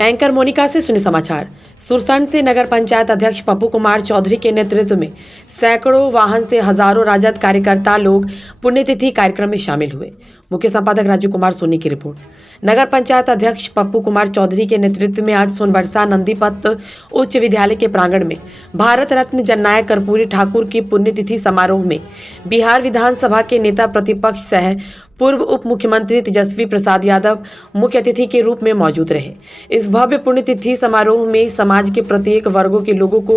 Anchor Monika से सुने समाचार। सुरसंड से नगर पंचायत अध्यक्ष पप्पू कुमार चौधरी के नेतृत्व में सैकड़ों वाहन से हजारों राजद कार्यकर्ता लोग पुण्यतिथि कार्यक्रम में शामिल हुए। मुख्य संपादक राजू कुमार सोनी की रिपोर्ट। नगर पंचायत अध्यक्ष पप्पू कुमार चौधरी के नेतृत्व में आज सोनबरसा नंदीपत उच्च विद्यालय के प्रांगण में भारत रत्न जननायक कर्पूरी ठाकुर की पुण्यतिथि समारोह में बिहार विधानसभा के नेता प्रतिपक्ष सह पूर्व उप मुख्यमंत्री तेजस्वी प्रसाद यादव मुख्य अतिथि के रूप में मौजूद रहे। इस भव्य पुण्यतिथि समारोह में समाज के प्रत्येक वर्गों के लोगों को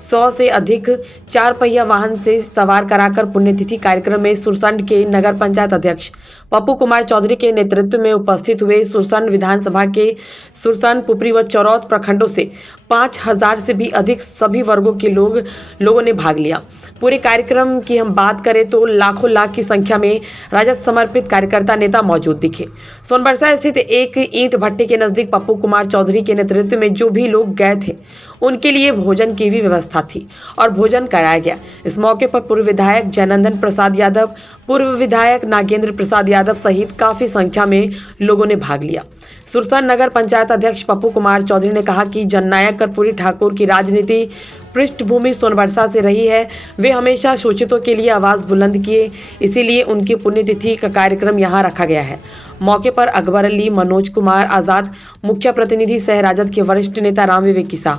100 से अधिक 4 पहिया वाहन से सवार कराकर पुण्यतिथि कार्यक्रम में सुरसंड के नगर पंचायत अध्यक्ष पप्पू कुमार चौधरी के नेतृत्व में उपस्थित हुए। सुरसंड विधानसभा के सुरसंड, पुपरी व चौरौद प्रखंडों से 5000 से भी अधिक सभी वर्गों के लोगों ने भाग लिया। पूरे कार्यक्रम की हम बात करें तो लाखों लाख की संख्या में राजद समर्पित कार्यकर्ता नेता मौजूद दिखे। सोनबरसा स्थित एक ईंट भट्टे के नजदीक पप्पू कुमार चौधरी के नेतृत्व में जो भी लोग गए थे उनके लिए भोजन की भी व्यवस्था थी और भोजन कराया गया। इस मौके पर पूर्व विधायक जयनंदन प्रसाद यादव, पूर्व विधायक नागेंद्र प्रसाद यादव सहित काफी संख्या में लोगों ने भाग लिया। सुरसंड नगर पंचायत अध्यक्ष पप्पू कुमार चौधरी ने कहा कि जननायक कर्पूरी ठाकुर की राजनीति पृष्ठभूमि सोनबरसा से रही है। वे हमेशा शोषितों के लिए आवाज बुलंद किए, इसीलिए उनकी पुण्यतिथि का कार्यक्रम यहां रखा गया है। मौके पर अकबर अली, मनोज कुमार आजाद, मुख्य प्रतिनिधि सह राजद के वरिष्ठ नेता राम विवेक किसा,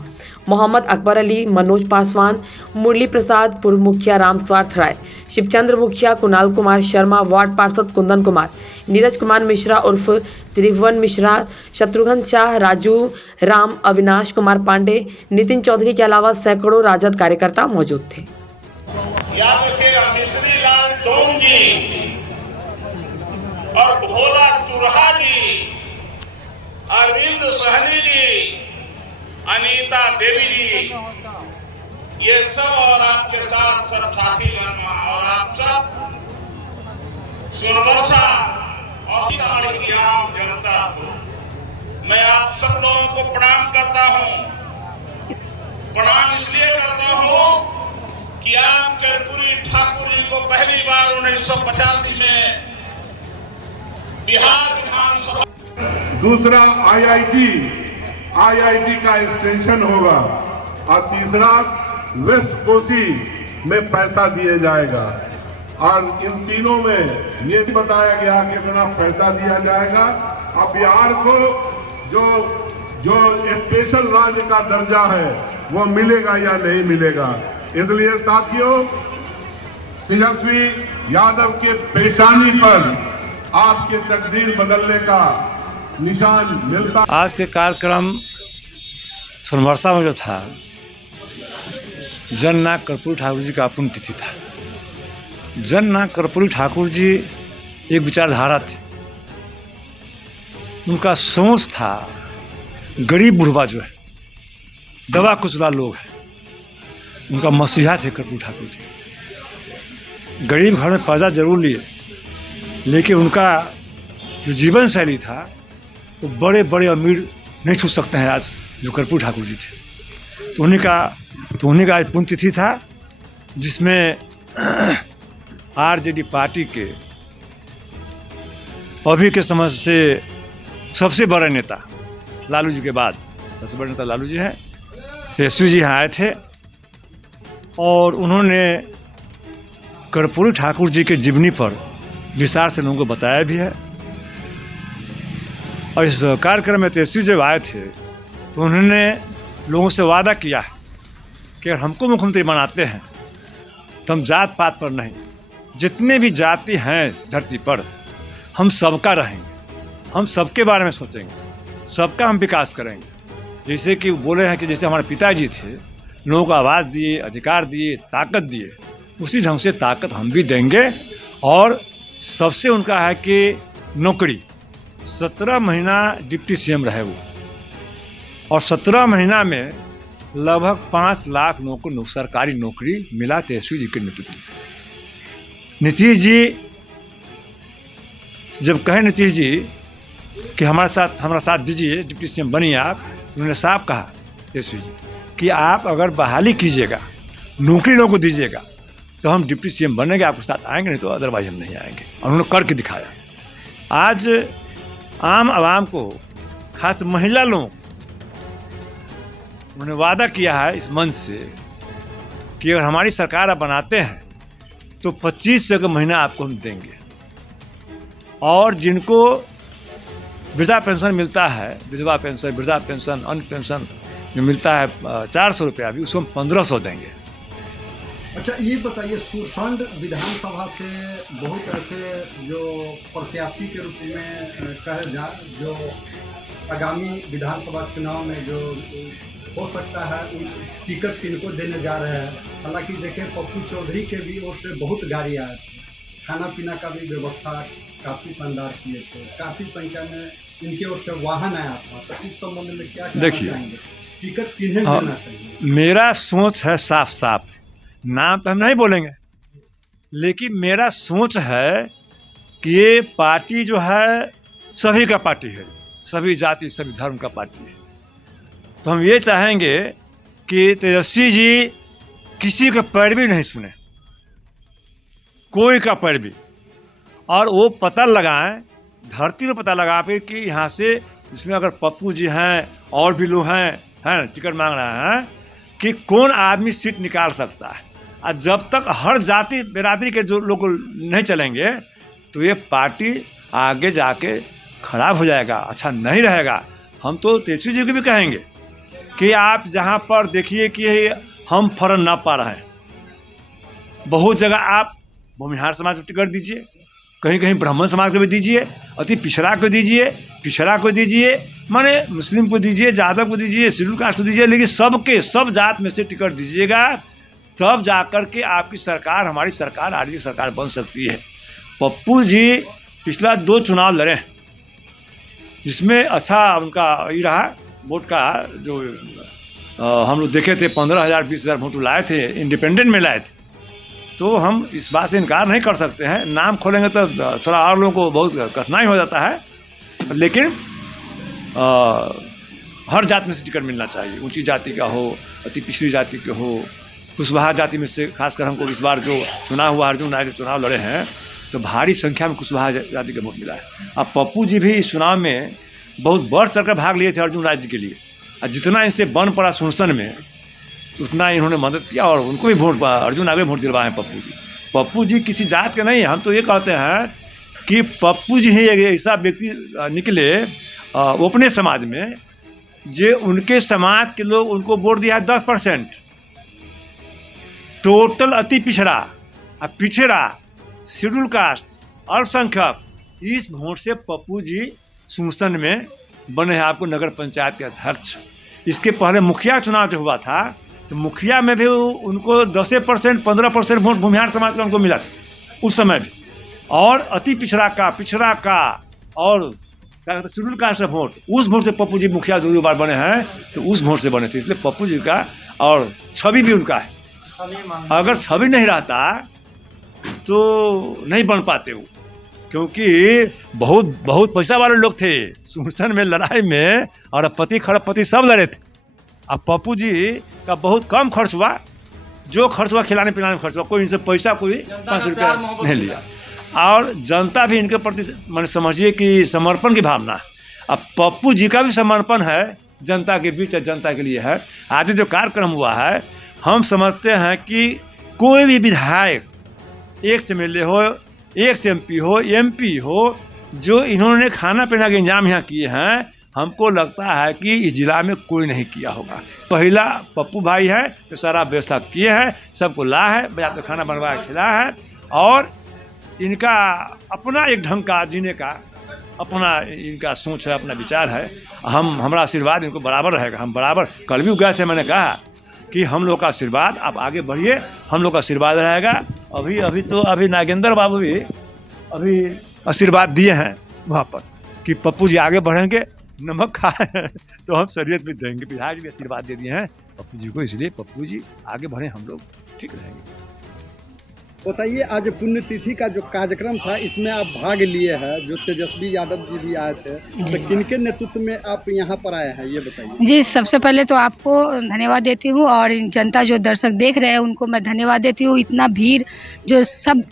मोहम्मद अकबर अली, मनोज पासवान, मुरली प्रसाद, पूर्व मुखिया राम स्वार्थ राय, शिवचंद्र मुखिया, कुणाल कुमार शर्मा, वार्ड पार्षद कुंदन कुमार, नीरज कुमार मिश्रा उर्फ त्रिभुवन मिश्रा, शत्रुघ्न शाह, राजू राम, अविनाश कुमार पांडे, नितिन चौधरी के अलावा सैकड़ों राजद कार्यकर्ता मौजूद थे। याद रखिएगा, मिश्री लाल डोम जी और भोला तुरहा जी, अरविंद सहनी जी, अनीता देवी जी, ये सब और आपके साथ सब साथी और आप सब सोनबरसा और सीतामढ़ी की आम जनता को मैं आप सब लोगों को प्रणाम करता हूं। प्रणाम इसलिए करता हूं कि आप कर्पूरी ठाकुर जी को पहली बार 1985 में बिहार विधानसभा, दूसरा आईआईटी का एक्सटेंशन होगा और तीसरा वेस्ट कोसी में पैसा दिया जाएगा। और इन तीनों में ये बताया गया कि कितना पैसा दिया जाएगा और बिहार को जो स्पेशल राज्य का दर्जा है वो मिलेगा या नहीं मिलेगा। इसलिए साथियों, तेजस्वी यादव के पेशानी पर आपके तकदीर बदलने का निशान मिलता। आज के कार्यक्रम सोनबरसा में जो था, जननायक कर्पूरी ठाकुर जी का पुण्यतिथि था। जननायक कर्पूरी ठाकुर जी एक विचारधारा थे, उनका सोच था गरीब बुढ़वा जो है, दवा कुचला लोग है, उनका मसीहा थे कर्पूरी ठाकुर जी। गरीब घर में पैदा जरूर लिए, लेकिन उनका जो जीवन शैली था वो बड़े बड़े अमीर नहीं छू सकते हैं आज जो कर्पूरी ठाकुर जी थे। तो उन्हीं का आज पुण्यतिथि था, जिसमें आरजेडी पार्टी के अभी के समय से सबसे बड़े नेता लालू जी के बाद सबसे बड़े नेता लालू जी हैं, तेजस्वी जी यहाँ आए थे और उन्होंने कर्पूरी ठाकुर जी के जीवनी पर विस्तार से लोगों को बताया भी है। और इस कार्यक्रम में तेजस्वी जब आए थे तो उन्होंने लोगों से वादा किया है कि अगर हमको मुख्यमंत्री बनाते हैं तो हम जात पात पर नहीं, जितने भी जाति हैं धरती पर हम सबका रहेंगे, हम सबके बारे में सोचेंगे, सबका हम विकास करेंगे। जैसे कि बोले हैं कि जैसे हमारे पिताजी थे, लोगों को आवाज़ दिए, अधिकार दिए, ताकत दिए, उसी ढंग से ताकत हम भी देंगे। और सबसे उनका है कि नौकरी, 17 महीना डिप्टी सीएम रहे वो, और 17 महीना में लगभग 5 लाख लोगों को सरकारी नौकरी मिला तेजस्वी जी के नेतृत्व में। नीतीश जी जब कहे नीतीश जी कि हमारा साथ दीजिए, डिप्टी सीएम बनिए आप, उन्होंने साफ कहा तेजस्वी जी कि आप अगर बहाली कीजिएगा, नौकरी लोगों को दीजिएगा तो हम डिप्टी सीएम बनेंगे, आपके साथ आएंगे, नहीं तो अदरवाइज हम नहीं आएंगे। और उन्होंने करके दिखाया। आज आम आवाम को, खास महिला लोगों उन्होंने वादा किया है इस मंच से कि अगर हमारी सरकार आप बनाते हैं तो 2500 का महीना आपको हम देंगे, और जिनको वृद्धा पेंशन मिलता है, विधवा पेंशन, वृद्धा पेंशन, अन्य पेंशन जो मिलता है 400 रुपया, अभी उसको हम 1500 देंगे। अच्छा, ये बताइए, सुरसंड विधानसभा से बहुत ऐसे जो प्रत्याशी के रूप में कहे जा, जो आगामी विधानसभा चुनाव में जो हो सकता है टिकट किनको देने जा रहे हैं। हालांकि देखें, पप्पू चौधरी के भी ओर से बहुत गाड़ी आए थे, खाना पीना का भी व्यवस्था काफ़ी शानदार किए थे, काफ़ी संख्या में इनके ओर से वाहन आया था। तो इस संबंध में क्या कहना चाहेंगे, टिकट किन्हें देना चाहिए? मेरा सोच है साफ साफ, नाम तो हम नहीं बोलेंगे, लेकिन मेरा सोच है कि ये पार्टी जो है सभी का पार्टी है, सभी जाति सभी धर्म का पार्टी है। तो हम ये चाहेंगे कि तेजस्वी जी किसी का पैरवी नहीं सुने, कोई का पैरवी, और वो पता लगाएं, धरती में पता लगा पे कि यहाँ से इसमें अगर पप्पू जी हैं और भी लोग हैं टिकट मांग रहे हैं कि कौन आदमी सीट निकाल सकता है। और जब तक हर जाति बिरादरी के जो लोग नहीं चलेंगे तो ये पार्टी आगे जाके खराब हो जाएगा, अच्छा नहीं रहेगा। हम तो तेजस्वी जी को भी कहेंगे कि आप जहाँ पर देखिए कि हम फर्क ना पा रहे हैं, बहुत जगह आप भूमिहार समाज को टिकट दीजिए, कहीं कहीं ब्राह्मण समाज को भी दीजिए, अति पिछड़ा को दीजिए, माने मुस्लिम को दीजिए, यादव को दीजिए, शेड्यूल कास्ट को दीजिए, लेकिन सब जात में से टिकट दीजिएगा, तब जाकर के आपकी सरकार, हमारी सरकार, आरजेडी सरकार बन सकती है। पप्पू जी पिछला 2 चुनाव लड़े, जिसमें अच्छा उनका ये रहा वोट का, जो हम लोग देखे थे 15,000 20,000 वोट लाए थे, इंडिपेंडेंट में लाए थे। तो हम इस बात से इनकार नहीं कर सकते हैं, नाम खोलेंगे तो थोड़ा और लोगों को बहुत कठिनाई हो जाता है, लेकिन हर जात में से टिकट मिलना चाहिए, ऊंची जाति का हो, अति पिछड़ी जाति के हो, कुशवाहा जाति में से। खासकर हमको इस बार जो चुनाव हुआ, अर्जुन राय जो चुनाव लड़े हैं, तो भारी संख्या में कुशवाहा जाति का वोट मिला है। अब पप्पू जी भी इस चुनाव में बहुत बढ़ चढ़कर भाग लिए थे अर्जुन राय जी के लिए, और जितना इनसे बन पड़ा सुनसन में उतना इन्होंने मदद किया, और उनको भी वोट, अर्जुन आगे वोट दिलवाए हैं पप्पू जी किसी जात के नहीं। हम तो ये कहते हैं कि पप्पू जी ही एक ऐसा व्यक्ति निकले अपने समाज में, जो उनके समाज के लोग उनको वोट दिया है 10%, टोटल अति पिछड़ा, पिछड़ा, शेड्यूल कास्ट, अल्पसंख्यक, इस वोट से पप्पू जी सुनसन में बने हैं आपको नगर पंचायत के अध्यक्ष। इसके पहले मुखिया चुनाव जो हुआ था, तो मुखिया में भी उनको 10% 15% वोट भूमिहार समाज का उनको मिला था उस समय भी, और अति पिछड़ा का और क्या कहते शेड्यूल कास्ट वोट, उस वोट से पप्पू जी मुखिया जो बार बने हैं, तो उस वोट से बने थे। इसलिए पप्पू जी का और छवि भी उनका है, अगर छवि नहीं रहता तो नहीं बन पाते वो, क्योंकि बहुत पैसा वाले लोग थे सुनसन में, लड़ाई में, और पति खरबपति सब लड़े थे। अब पप्पू जी का बहुत कम खर्च हुआ, जो खर्च हुआ खिलाने पिलाने में खर्च हुआ, कोई इनसे पैसा कोई 5 रुपया नहीं लिया, और जनता भी इनके प्रति मैंने समझिए कि समर्पण की भावना है। अब पप्पू जी का भी समर्पण है जनता के बीच, जनता के लिए है। आज जो कार्यक्रम हुआ है, हम समझते हैं कि कोई भी विधायक, एक से एमएलए हो, एक से एमपी हो, जो इन्होंने खाना पीना के इंतजाम यहाँ किए हैं, हमको लगता है कि इस जिला में कोई नहीं किया होगा। पहला पप्पू भाई है, तो सारा व्यवस्था किए हैं, सबको ला है, बजाते खाना बनवा के खिला है, और इनका अपना एक ढंग का जीने का अपना इनका सोच है, अपना विचार है। हमारा आशीर्वाद इनको बराबर रहेगा। हम बराबर, कल भी गए थे, मैंने कहा कि हम लोग का आशीर्वाद, आप आगे बढ़िए, हम लोग का आशीर्वाद रहेगा। अभी नागेंद्र बाबू भी अभी आशीर्वाद दिए हैं वहाँ पर कि पप्पू जी आगे बढ़ेंगे, नमक खाए तो हम शरीयत भी देंगे। विधायक भी आशीर्वाद दे दिए हैं पप्पू जी को, इसलिए पप्पू जी आगे बढ़े, हम लोग ठीक रहेंगे। बताइए, आज पुण्यतिथि का जो कार्यक्रम था, इसमें आप भाग लिए हैं, जो तेजस्वी यादव जी भी आए थे, तो किनके नेतृत्व में आप यहाँ पर आए हैं, ये बताइए। जी, सबसे पहले तो आपको धन्यवाद देती हूँ, और जनता जो दर्शक देख रहे हैं उनको मैं धन्यवाद देती हूँ। इतना भीड़ जो सब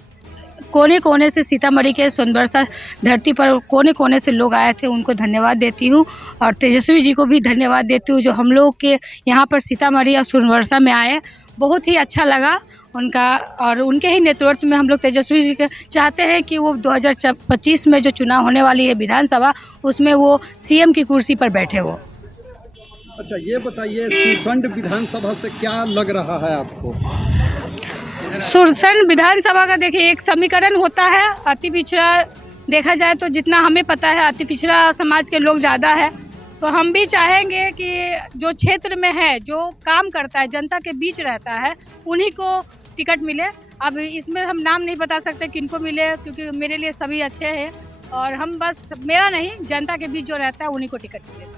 कोने कोने से सीतामढ़ी के सोनबरसा धरती पर कोने कोने से लोग आए थे, उनको धन्यवाद देती हूँ। और तेजस्वी जी को भी धन्यवाद देती हूँ जो हम लोग के यहाँ पर सीतामढ़ी और सोनबरसा में आए। बहुत ही अच्छा लगा उनका, और उनके ही नेतृत्व में हम लोग तेजस्वी जी के चाहते हैं कि वो 2025 में जो चुनाव होने वाली है विधानसभा, उसमें वो सीएम की कुर्सी पर बैठे वो। अच्छा, ये बताइए सुरसंड विधानसभा से क्या लग रहा है आपको? सुरसंड विधानसभा का देखिए एक समीकरण होता है, अति पिछड़ा देखा जाए तो जितना हमें पता है अति पिछड़ा समाज के लोग ज़्यादा है, तो हम भी चाहेंगे कि जो क्षेत्र में है, जो काम करता है, जनता के बीच रहता है, उन्हीं को टिकट मिले। अब इसमें हम नाम नहीं बता सकते किनको मिले, क्योंकि मेरे लिए सभी अच्छे हैं, और हम बस मेरा नहीं, जनता के बीच जो रहता है उन्हीं को टिकट मिले बस।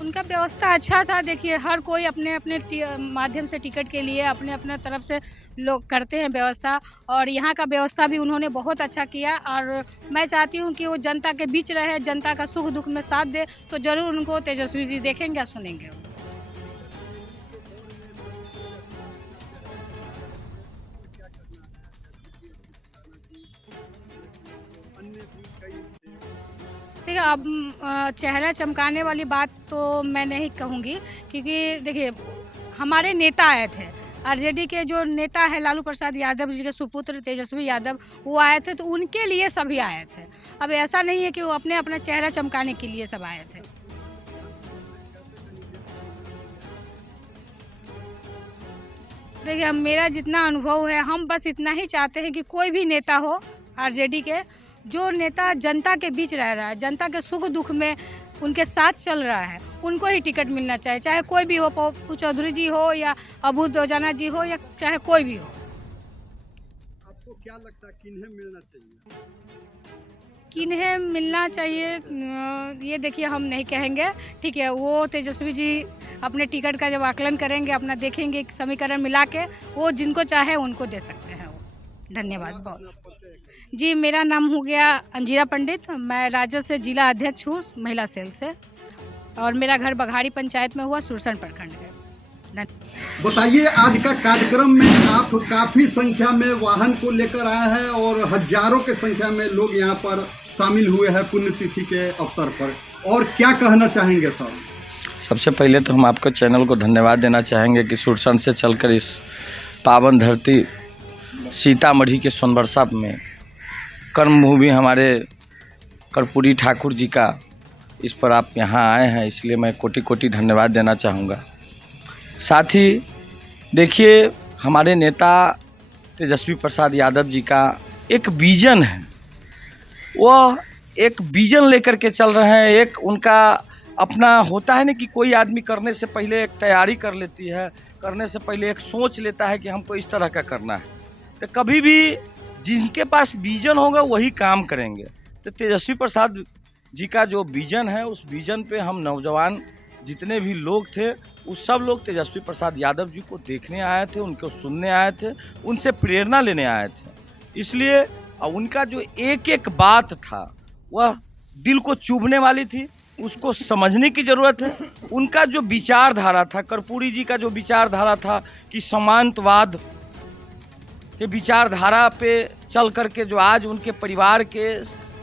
उनका व्यवस्था अच्छा था। देखिए हर कोई अपने अपने माध्यम से टिकट के लिए अपने अपने तरफ से लोग करते हैं व्यवस्था, और यहाँ का व्यवस्था भी उन्होंने बहुत अच्छा किया। और मैं चाहती हूँ कि वो जनता के बीच रहे, जनता का सुख दुख में साथ दे, तो ज़रूर उनको तेजस्वी जी देखेंगे या सुनेंगे। देखिए अब चेहरा चमकाने वाली बात तो मैं नहीं कहूँगी, क्योंकि देखिए हमारे नेता आए थे, आरजेडी के जो नेता हैं लालू प्रसाद यादव जी के सुपुत्र तेजस्वी यादव, वो आए थे, तो उनके लिए सभी आए थे। अब ऐसा नहीं है कि वो अपने अपना चेहरा चमकाने के लिए सब आए थे। देखिए मेरा जितना अनुभव है, हम बस इतना ही चाहते हैं कि कोई भी नेता हो आरजेडी के, जो नेता जनता के बीच रह रहा है, जनता के सुख दुख में उनके साथ चल रहा है, उनको ही टिकट मिलना चाहिए, चाहे कोई भी हो, पप्पू चौधरी जी हो या अबू दोजाना जी हो या चाहे कोई भी हो। आपको क्या लगता है किन्हें मिलना चाहिए? किन्हें मिलना चाहिए ये देखिए हम नहीं कहेंगे, ठीक है, वो तेजस्वी जी अपने टिकट का जब आकलन करेंगे, अपना देखेंगे समीकरण मिला के, वो जिनको चाहे उनको दे सकते हैं वो। धन्यवाद बहुत जी। मेरा नाम हो गया अंजीरा पंडित, मैं राजद से जिला अध्यक्ष हूँ महिला सेल से, और मेरा घर बघाड़ी पंचायत में हुआ, सुरसंड प्रखंड है। बताइए, आज का कार्यक्रम में आप काफ़ी संख्या में वाहन को लेकर आए हैं और हजारों के संख्या में लोग यहाँ पर शामिल हुए हैं पुण्यतिथि के अवसर पर, और क्या कहना चाहेंगे सर? सबसे पहले तो हम आपको चैनल को धन्यवाद देना चाहेंगे कि सुरसंड से चलकर इस पावन धरती सीतामढ़ी के सोनबरसा में कर्मभूमि हमारे कर्पूरी ठाकुर जी का, इस पर आप यहाँ आए हैं, इसलिए मैं कोटि कोटि धन्यवाद देना चाहूँगा। साथ ही देखिए हमारे नेता तेजस्वी प्रसाद यादव जी का एक विज़न है, वह एक विज़न लेकर के चल रहे हैं। एक उनका अपना होता है ना कि कोई आदमी करने से पहले एक तैयारी कर लेती है, करने से पहले एक सोच लेता है कि हमको इस तरह का करना है, तो कभी भी जिनके पास विज़न होगा वही काम करेंगे। तो तेजस्वी प्रसाद जी का जो विज़न है, उस विज़न पे हम नौजवान जितने भी लोग थे, उस सब लोग तेजस्वी प्रसाद यादव जी को देखने आए थे, उनको सुनने आए थे, उनसे प्रेरणा लेने आए थे। इसलिए उनका जो एक एक बात था वह दिल को चुभने वाली थी, उसको समझने की ज़रूरत है। उनका जो विचारधारा था, कर्पूरी जी का जो विचारधारा था कि समानतवाद के विचारधारा पे चल कर के जो आज उनके परिवार के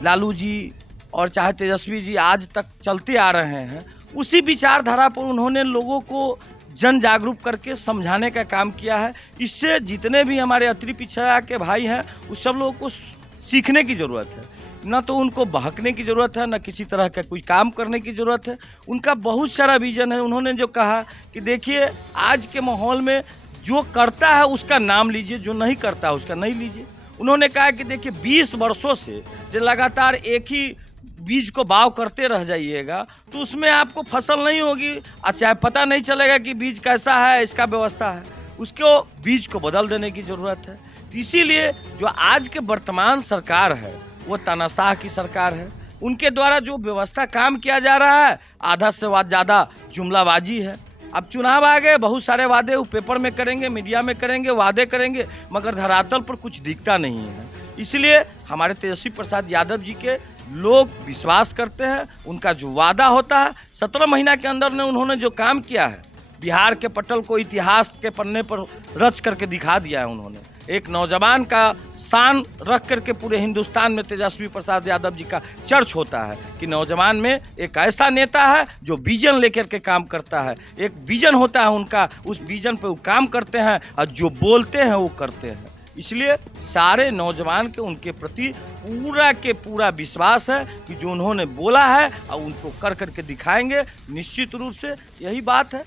लालू जी और चाहे तेजस्वी जी आज तक चलते आ रहे हैं, उसी विचारधारा पर उन्होंने लोगों को जन जागरूक करके समझाने का काम किया है। इससे जितने भी हमारे अति पिछड़ा के भाई हैं, उस सब लोगों को सीखने की ज़रूरत है, न तो उनको बहकने की ज़रूरत है, न किसी तरह का कोई काम करने की ज़रूरत है। उनका बहुत सारा विज़न है। उन्होंने जो कहा कि देखिए आज के माहौल में जो करता है उसका नाम लीजिए, जो नहीं करता है उसका नहीं लीजिए। उन्होंने कहा कि देखिए 20 वर्षों से जो लगातार एक ही बीज को बाव करते रह जाइएगा तो उसमें आपको फसल नहीं होगी, अच्छा पता नहीं चलेगा कि बीज कैसा है, इसका व्यवस्था है, उसको बीज को बदल देने की ज़रूरत है। तो इसीलिए जो आज के वर्तमान सरकार है वो तानाशाह की सरकार है। उनके द्वारा जो व्यवस्था काम किया जा रहा है, आधा से ज़्यादा जुमलाबाजी है। अब चुनाव आ गए, बहुत सारे वादे वो पेपर में करेंगे, मीडिया में करेंगे, वादे करेंगे, मगर धरातल पर कुछ दिखता नहीं है। इसलिए हमारे तेजस्वी प्रसाद यादव जी के लोग विश्वास करते हैं। उनका जो वादा होता है 17 महीना के अंदर ने उन्होंने जो काम किया है, बिहार के पटल को इतिहास के पन्ने पर रच करके दिखा दिया है। उन्होंने एक नौजवान का शान रख करके पूरे हिंदुस्तान में तेजस्वी प्रसाद यादव जी का चर्च होता है कि नौजवान में एक ऐसा नेता है जो विजन लेकर के काम करता है। एक विजन होता है उनका, उस विजन पे वो काम करते हैं और जो बोलते हैं वो करते हैं। इसलिए सारे नौजवान के उनके प्रति पूरा के पूरा विश्वास है कि जो उन्होंने बोला है और उनको कर करके दिखाएंगे। निश्चित रूप से यही बात है।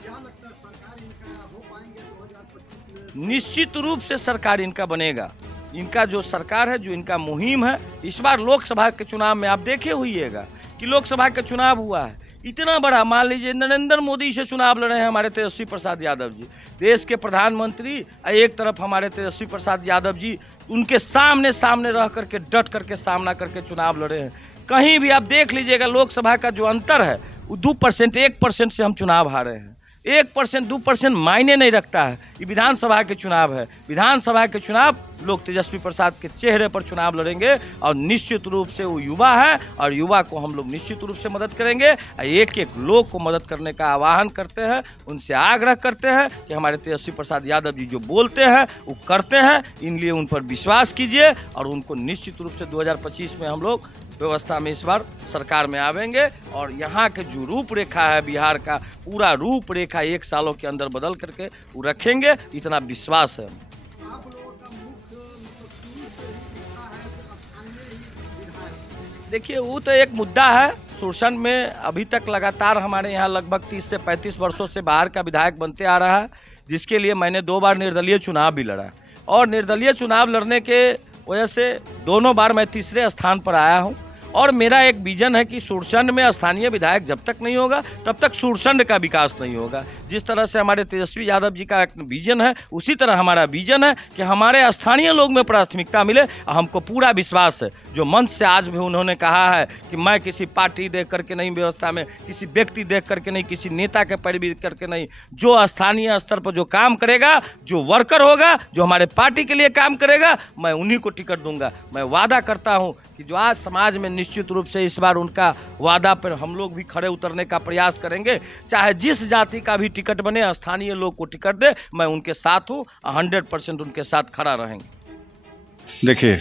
क्या लगता है सरकार इनका हो पाएंगे 2025 में? निश्चित रूप से सरकार इनका बनेगा। इनका जो सरकार है, जो इनका मुहिम है, इस बार लोकसभा के चुनाव में आप देखे होइएगा कि लोकसभा का चुनाव हुआ है इतना बड़ा। मान लीजिए नरेंद्र मोदी से चुनाव लड़े हैं हमारे तेजस्वी प्रसाद यादव जी, देश के प्रधानमंत्री। एक तरफ हमारे तेजस्वी प्रसाद यादव जी उनके सामने सामने रह करके डट करके सामना करके चुनाव लड़े हैं। कहीं भी आप देख लीजिएगा लोकसभा का जो अंतर है वो 2%, 1% से हम चुनाव हारे हैं। 1%, 2% मायने नहीं रखता है। ये विधानसभा के चुनाव है। विधानसभा के चुनाव लोग तेजस्वी प्रसाद के चेहरे पर चुनाव लड़ेंगे और निश्चित रूप से वो युवा है और युवा को हम लोग निश्चित रूप से मदद करेंगे। एक एक लोग को मदद करने का आह्वान करते हैं, उनसे आग्रह करते हैं कि हमारे तेजस्वी प्रसाद यादव जी जो बोलते हैं वो करते हैं। इनलिए उन पर विश्वास कीजिए और उनको निश्चित रूप से 2025 में हम लोग व्यवस्था में इस बार सरकार में आवेंगे और यहाँ के जो रूपरेखा है बिहार का, पूरा रूपरेखा 1 सालों के अंदर बदल करके वो रखेंगे, इतना विश्वास है। आप लोगों का मुख्य मतलब शुरू से ही दिखता है कि स्थानीय ही विधायक। देखिए वो तो एक मुद्दा है। सुरसन में अभी तक लगातार हमारे यहाँ लगभग 30 से 35 वर्षों से बाहर का विधायक बनते आ रहा है, जिसके लिए मैंने 2 बार निर्दलीय चुनाव भी लड़ा और निर्दलीय चुनाव लड़ने के वजह से दोनों बार मैं तीसरे स्थान पर आया हूँ। और मेरा एक विजन है कि सुरसंड में स्थानीय विधायक जब तक नहीं होगा तब तक सुरसंड का विकास नहीं होगा। जिस तरह से हमारे तेजस्वी यादव जी का एक विजन है, उसी तरह हमारा विजन है कि हमारे स्थानीय लोग में प्राथमिकता मिले। हमको पूरा विश्वास है, जो मंच से आज भी उन्होंने कहा है कि मैं किसी पार्टी देख करके नहीं, व्यवस्था में किसी व्यक्ति देख करके नहीं, किसी नेता के पैरवी करके नहीं, जो स्थानीय स्तर पर जो काम करेगा, जो वर्कर होगा, जो हमारे पार्टी के लिए काम करेगा, मैं उन्हीं को टिकट दूंगा। मैं वादा करता हूँ कि जो आज समाज में निश्चित रूप से इस बार उनका वादा पर हम लोग भी खड़े उतरने का प्रयास करेंगे। चाहे जिस जाति का भी टिकट बने, स्थानीय लोग को टिकट दे, मैं उनके साथ हूँ, 100% उनके साथ खड़ा रहेंगे। देखिए,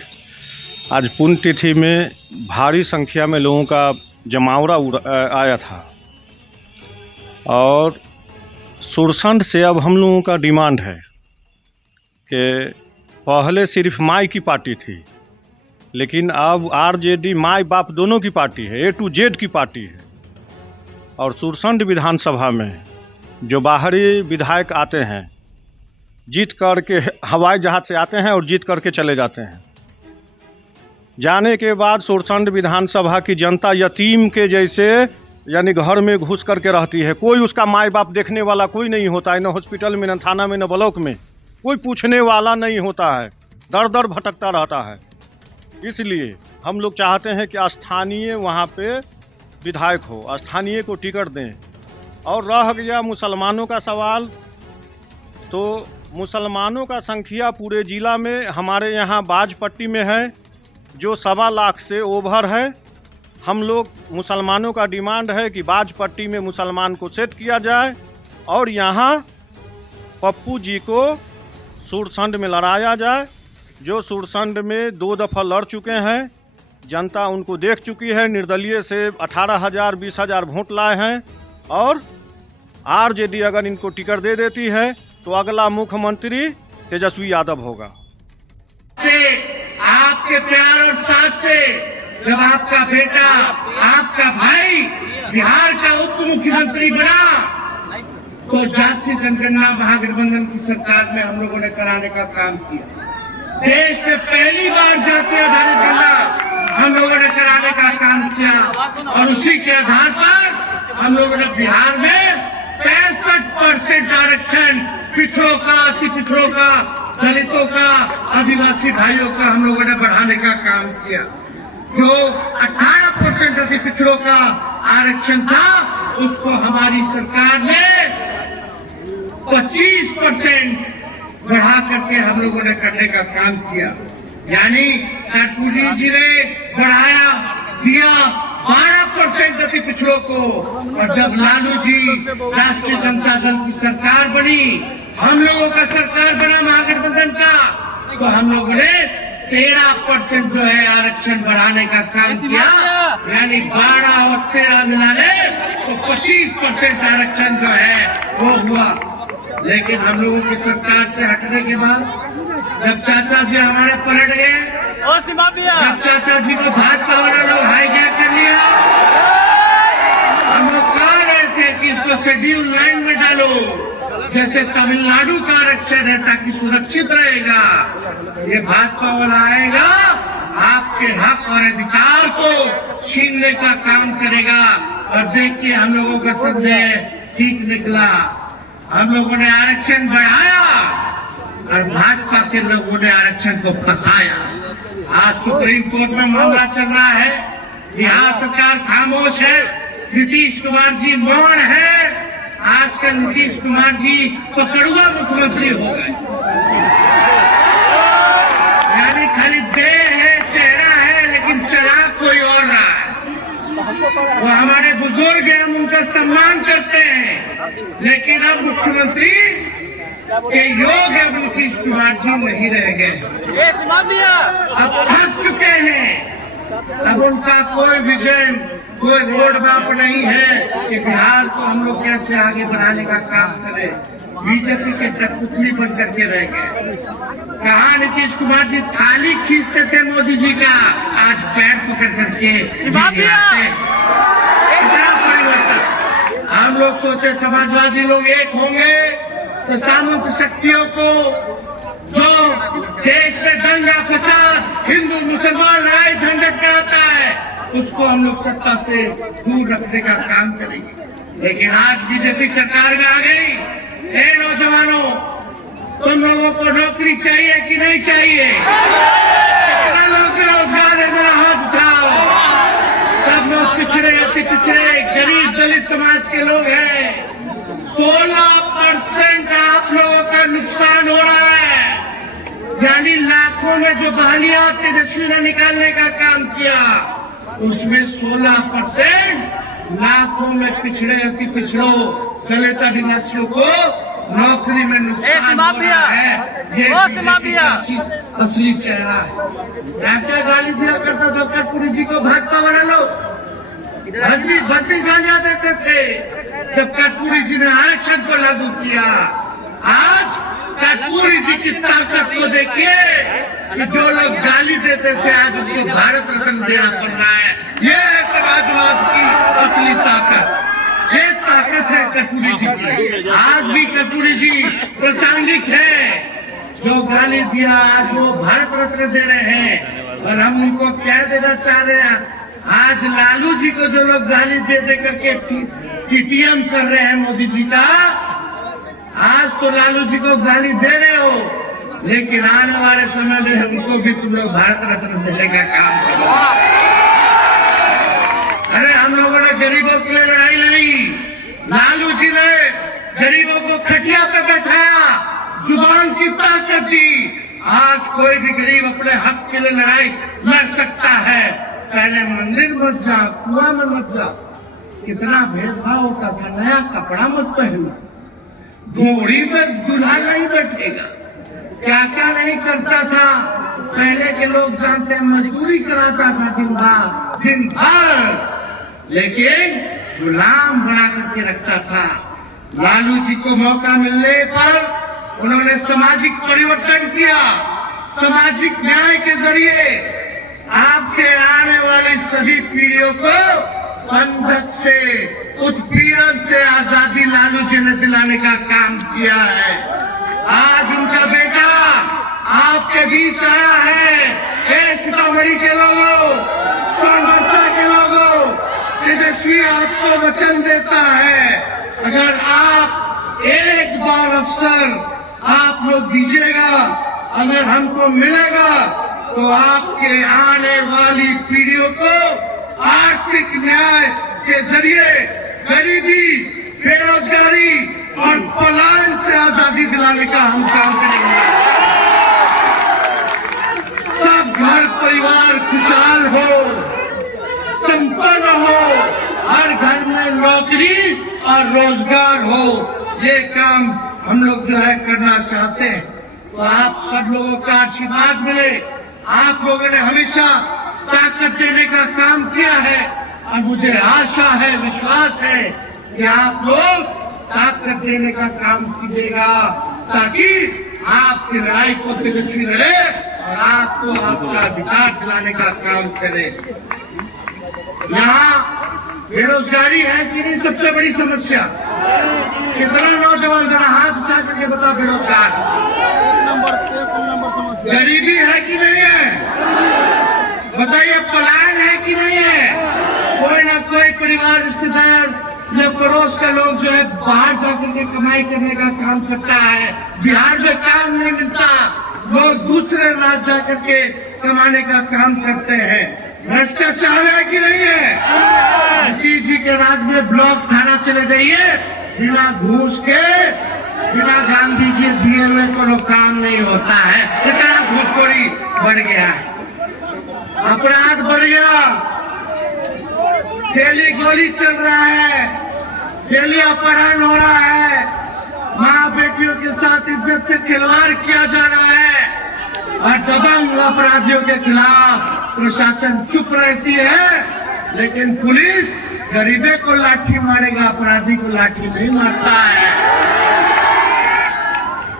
आज पुण्यतिथि में भारी संख्या में लोगों का जमावड़ा आया था और सुरसंड से अब हम लोगों का डिमांड है कि पहले सिर्फ माई की पार्टी थी, लेकिन अब आरजेडी माई बाप दोनों की पार्टी है, A to Z की पार्टी है। और सुरसंड विधानसभा में जो बाहरी विधायक आते हैं, जीत कर के हवाई जहाज से आते हैं और जीत करके चले जाते हैं। जाने के बाद सुरसंड विधानसभा की जनता यतीम के जैसे यानी घर में घुस करके रहती है। कोई उसका माई बाप देखने वाला कोई नहीं होता है, न हॉस्पिटल में, न थाना में, न ब्लॉक में कोई पूछने वाला नहीं होता है, दर दर भटकता रहता है। इसलिए हम लोग चाहते हैं कि स्थानीय वहाँ पे विधायक हो, स्थानीय को टिकट दें। और रह गया मुसलमानों का सवाल, तो मुसलमानों का संख्या पूरे ज़िला में हमारे यहाँ बाजपट्टी में है, जो 1.25 लाख से ओवर है। हम लोग मुसलमानों का डिमांड है कि बाजपट्टी में मुसलमान को सेट किया जाए और यहाँ पप्पू जी को सुरसंड में लड़ाया जाए। जो सुरसंड में 2 दफ़ा लड़ चुके हैं, जनता उनको देख चुकी है। निर्दलीय से 18,000 20,000 वोट लाए हैं और आरजेडी अगर इनको टिकट दे देती है तो अगला मुख्यमंत्री तेजस्वी यादव होगा। से आपके प्यार और साथ से जब आपका बेटा, आपका भाई बिहार का उप मुख्यमंत्री बना, तो जाति जनगणना महागठबंधन की सरकार में हम लोगों ने कराने का काम किया। देश में पहली बार जाति आधारित गणना हम लोगों ने कराने का काम किया और उसी के आधार पर हम लोगों ने बिहार में 65% आरक्षण पिछड़ों का, अति पिछड़ों का, दलितों का, आदिवासी भाइयों का हम लोगों ने बढ़ाने का काम किया। जो 18% अति पिछड़ों का आरक्षण था, उसको हमारी सरकार ने 25% बढ़ा करके हम लोगों ने करने का काम किया। यानी कर्पूरी जिले बढ़ाया दिया 12% अति पिछड़ों को। और जब लालू जी राष्ट्रीय जनता दल की सरकार बनी, हम लोगों का सरकार बना महागठबंधन का, तो हम लोगों ने 13% जो है आरक्षण बढ़ाने का काम किया। यानी 12 और 13 मिला ले तो 25% आरक्षण जो है वो हुआ। लेकिन हम लोगों की सरकार से हटने के बाद जब चाचा जी हमारे पलट गए, जब चाचा जी को भाजपा वाले लोग हाईजैक कर लिया, हम लोग कह रहे थे कि इसको शेड्यूल 9 में डालो, जैसे तमिलनाडु का आरक्षण है, ताकि सुरक्षित रहेगा। ये भाजपा वाला आएगा, आपके हक और अधिकार को छीनने का काम करेगा। और देखिए हम लोगों का संदेह ठीक निकला। हम लोगों ने आरक्षण बढ़ाया और भाजपा के लोगों ने आरक्षण को फंसाया। आज सुप्रीम कोर्ट में मामला चल रहा है, बिहार सरकार खामोश है, नीतीश कुमार जी मौन है। आजकल नीतीश कुमार जी पकड़ुआ मुख्यमंत्री हो गए, यानी खाली देह है, चेहरा है, लेकिन चला कोई और रहा है। वो हमारे बुजुर्ग हैं, हम उनका सम्मान करते हैं, लेकिन अब मुख्यमंत्री के योग अब नीतीश कुमार जी नहीं रह गए, अब थक चुके हैं। अब उनका कोई विजन, कोई रोड मैप नहीं है कि बिहार को हम लोग कैसे आगे बढ़ाने का काम करें। बीजेपी के कठपुतली बन करके रह गए। कहा नीतीश कुमार जी थाली खींचते थे मोदी जी का, आज पैर पकड़ करके परिवर्तन। हम लोग सोचे समाजवादी लोग एक होंगे तो सामंत शक्तियों को, जो देश में दंगा फसाद, हिंदू मुसलमान लड़ाई झंझट कराता है, उसको हम लोग सत्ता से दूर रखने का काम करेंगे। लेकिन आज बीजेपी सरकार में आ गई। ए नौजवानों, तुम लोगों को नौकरी चाहिए कि नहीं चाहिए? कितना लोग बेरोजगार है, जरा हाथ उठाओ। सब लोग पिछड़े, अति पिछड़े, गरीब दलित समाज के लोग हैं। 16% आप लोगों का नुकसान हो रहा है। यानी लाखों में जो बहालियां तेजस्वी ने निकालने का काम किया, उसमें 16% लाखों में पिछड़े, अति पिछड़ों, दलित आदिवासियों को नौकरी में नुकसान हो रहा है। ये बीजेपी का असली चेहरा है। क्या गाली दिया करता था कर्पूरी जी को भाजपा वाले लोग? भद्दी गालियां देते थे जब कर्पूरी जी ने आरक्षण को लागू किया। आज कर्पूरी जी की ताकत को देखिए कि जो लोग गाली देते थे आज उनको भारत रत्न देना पड़ रहा है। ये है समाजवाद की असली ताकत। ये ताकत है कर्पूरी जी की। आज भी कर्पूरी जी प्रासंगिक है। जो गाली दिया आज वो भारत रत्न दे रहे हैं। और हम उनको क्या देना चाह रहे हैं? आज लालू जी को जो लोग गाली दे दे करके टीटीएम कर रहे हैं मोदी जी का, आज तो लालू जी को गाली दे रहे हो, लेकिन आने वाले समय में हमको भी तुम लोग भारत रत्न देने का काम करो। अरे हम लोगों ने गरीबों के लिए लड़ाई लड़ी। लालू जी ने गरीबों को खटिया पे बैठाया, जुबान की ताकत दी। आज कोई भी गरीब अपने हक के लिए लड़ाई लड़ सकता है। पहले मंदिर मत जा, कुआं में मत जा, कितना भेदभाव होता था। नया कपड़ा मत पहनो, घोड़ी पे दूल्हा नहीं बैठेगा, क्या क्या नहीं करता था। पहले के लोग जानते हैं, मजदूरी कराता था दिन भर, लेकिन गुलाम बना करके रखता था। लालू जी को मौका मिलने पर उन्होंने सामाजिक परिवर्तन किया। सामाजिक न्याय के जरिए आपके आने वाली सभी पीढ़ियों को बंधक से, उत्पीड़न से आजादी लालू जी ने दिलाने का काम किया है। आज उनका बेटा आपके बीच आया है। ए सीतामढ़ी के लोगों, सोनभद्र के लोगों, तेजस्वी आपको वचन देता है, अगर आप एक बार अवसर आप लोग दीजिएगा, अगर हमको मिलेगा, तो आपके आने वाली पीढ़ियों को आर्थिक न्याय के जरिए गरीबी, बेरोजगारी और पलायन से आजादी दिलाने का हम काम करेंगे। सब घर पर परिवार खुशहाल हो, संपन्न हो, हर घर में नौकरी और रोजगार हो, ये काम हम लोग जो है करना चाहते हैं। तो आप सब लोगों का आशीर्वाद मिले। आप लोगों ने हमेशा ताकत देने का काम किया है और मुझे आशा है, विश्वास है कि आप लोग ताकत देने का काम कीजिएगा ताकि आपकी लड़ाई को तेजस्वी लड़े और आपको आपका अधिकार दिलाने का काम करे। यहाँ बेरोजगारी है कि नहीं सबसे बड़ी समस्या? कितना नौजवान जरा हाथ उठा करके बता बेरोजगार? गरीबी है कि नहीं है? बताइए, पलायन है कि नहीं है? कोई ना कोई परिवार, रिश्तेदार या पड़ोस का लोग जो है बाहर जाकर के कमाई करने का काम करता है। बिहार में काम नहीं मिलता, लोग दूसरे राज्य जाकर के कमाने का काम करते हैं। भ्रष्टाचार है कि नहीं है? नीतीश जी के राज में ब्लॉक थाना चले जाइए, बिना घूस के, बिना गांधी जी दिए हुए कोई काम नहीं होता है। इतना घूसखोरी बढ़ गया है, अपराध बढ़ गया, डेली गोली चल रहा है, डेली अपहरण हो रहा है, माँ बेटियों के साथ इज्जत से खिलवाड़ किया जा रहा है और दबंग अपराधियों के खिलाफ प्रशासन चुप रहती है, लेकिन पुलिस गरीबे को लाठी मारेगा, अपराधी को लाठी नहीं मारता है।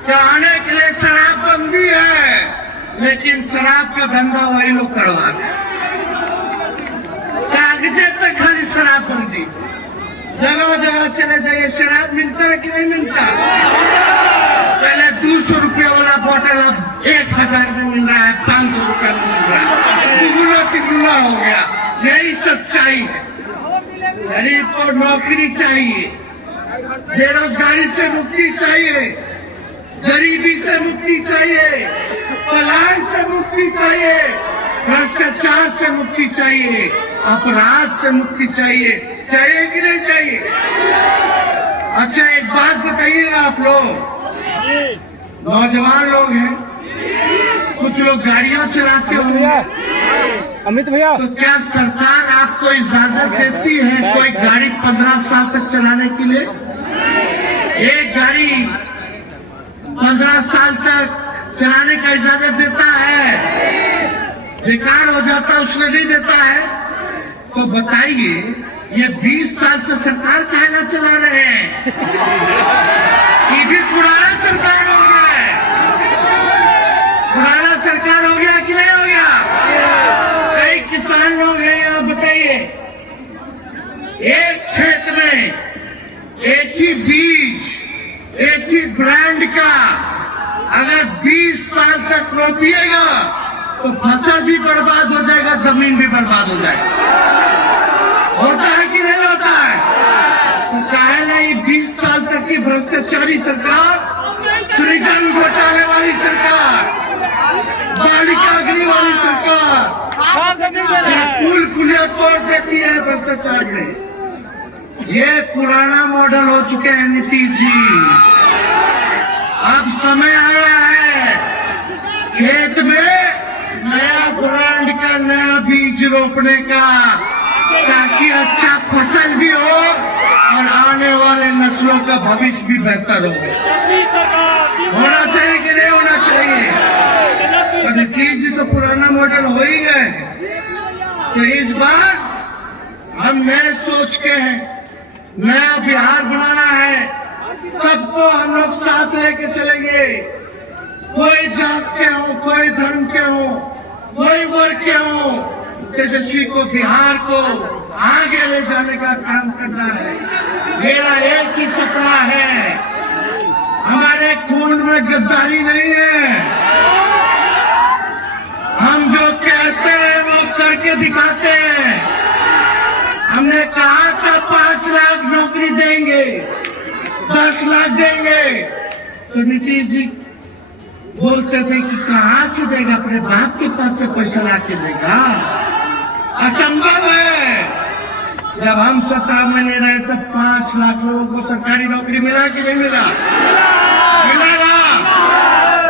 कहने के लिए शराबबंदी है, लेकिन शराब का धंधा वही लोग करवा रहे हैं। कागजे पे खाली शराबबंदी, जगह जगह चले जाइए, शराब मिलता है कि नहीं मिलता? पहले 200 रुपया वाला बोतल अब 1000 में मिल रहा है, 500 रुपया में मिल रहा है, दुगुना तिगुना हो गया। यही सच्चाई है। गरीब को नौकरी चाहिए, बेरोजगारी से मुक्ति चाहिए, गरीबी से मुक्ति चाहिए, पलायन से मुक्ति चाहिए, भ्रष्टाचार से मुक्ति चाहिए, अपराध से मुक्ति चाहिए। चाहिए कि नहीं चाहिए? अच्छा, एक बात बताइएगा, आप लोग नौजवान लोग हैं, कुछ लोग गाड़ियां चलाते होंगे, अमित भैया, तो क्या सरकार आपको इजाजत देती है कोई गाड़ी 15 साल तक चलाने के लिए? एक गाड़ी 15 साल तक चलाने का इजाजत देता है? बेकार हो जाता है उसने नहीं देता है? तो बताइए, ये 20 साल से सरकार कहना चला रहे हैं, ये भी पुराना सरकार हो गया है। पुराना सरकार हो गया कि नहीं हो गया? कई किसान लोग हैं यहाँ, बताइए, एक खेत में एक ही बीज, एक ही ब्रांड का अगर 20 साल तक रोपिएगा तो फसल भी बर्बाद हो जाएगा, जमीन भी बर्बाद हो जाएगा। होता है कि नहीं होता है? तो काहे नहीं 20 साल तक की भ्रष्टाचारी सरकार, सृजन घोटाले वाली सरकार, बालिका गृह वाली सरकार पुल खुले तोड़ देती है भ्रष्टाचार में। ये पुराना मॉडल हो चुके हैं नीतीश जी। अब समय आया है खेत में नया ब्रांड का नया बीज रोपने का, ताकि अच्छा फसल भी हो और आने वाले नस्लों का भविष्य भी बेहतर हो। होना चाहिए कि नहीं होना चाहिए? और नीतीश जी तो पुराना मॉडल हो ही गए, तो इस बार हम नए सोच के हैं, नया बिहार बनाना है। सबको हम लोग साथ लेके चलेंगे, कोई जात के हो, कोई धर्म के हो, कोई वर्ग के हो, तेजस्वी को, बिहार को आगे ले जाने का काम करना है। मेरा एक ही सपना है, हमारे खून में गद्दारी नहीं है। हम जो कहते हैं वो करके दिखाते हैं। हमने कहा था 5 लाख नौकरी देंगे, 10 लाख देंगे, तो नीतीश जी बोलते थे कि कहां से देगा, अपने बाप के पास से पैसा ला के देगा, असंभव है। जब हम 17 में ले रहे तो 5 लाख लोगों को सरकारी नौकरी मिला कि नहीं मिला? मिला ना?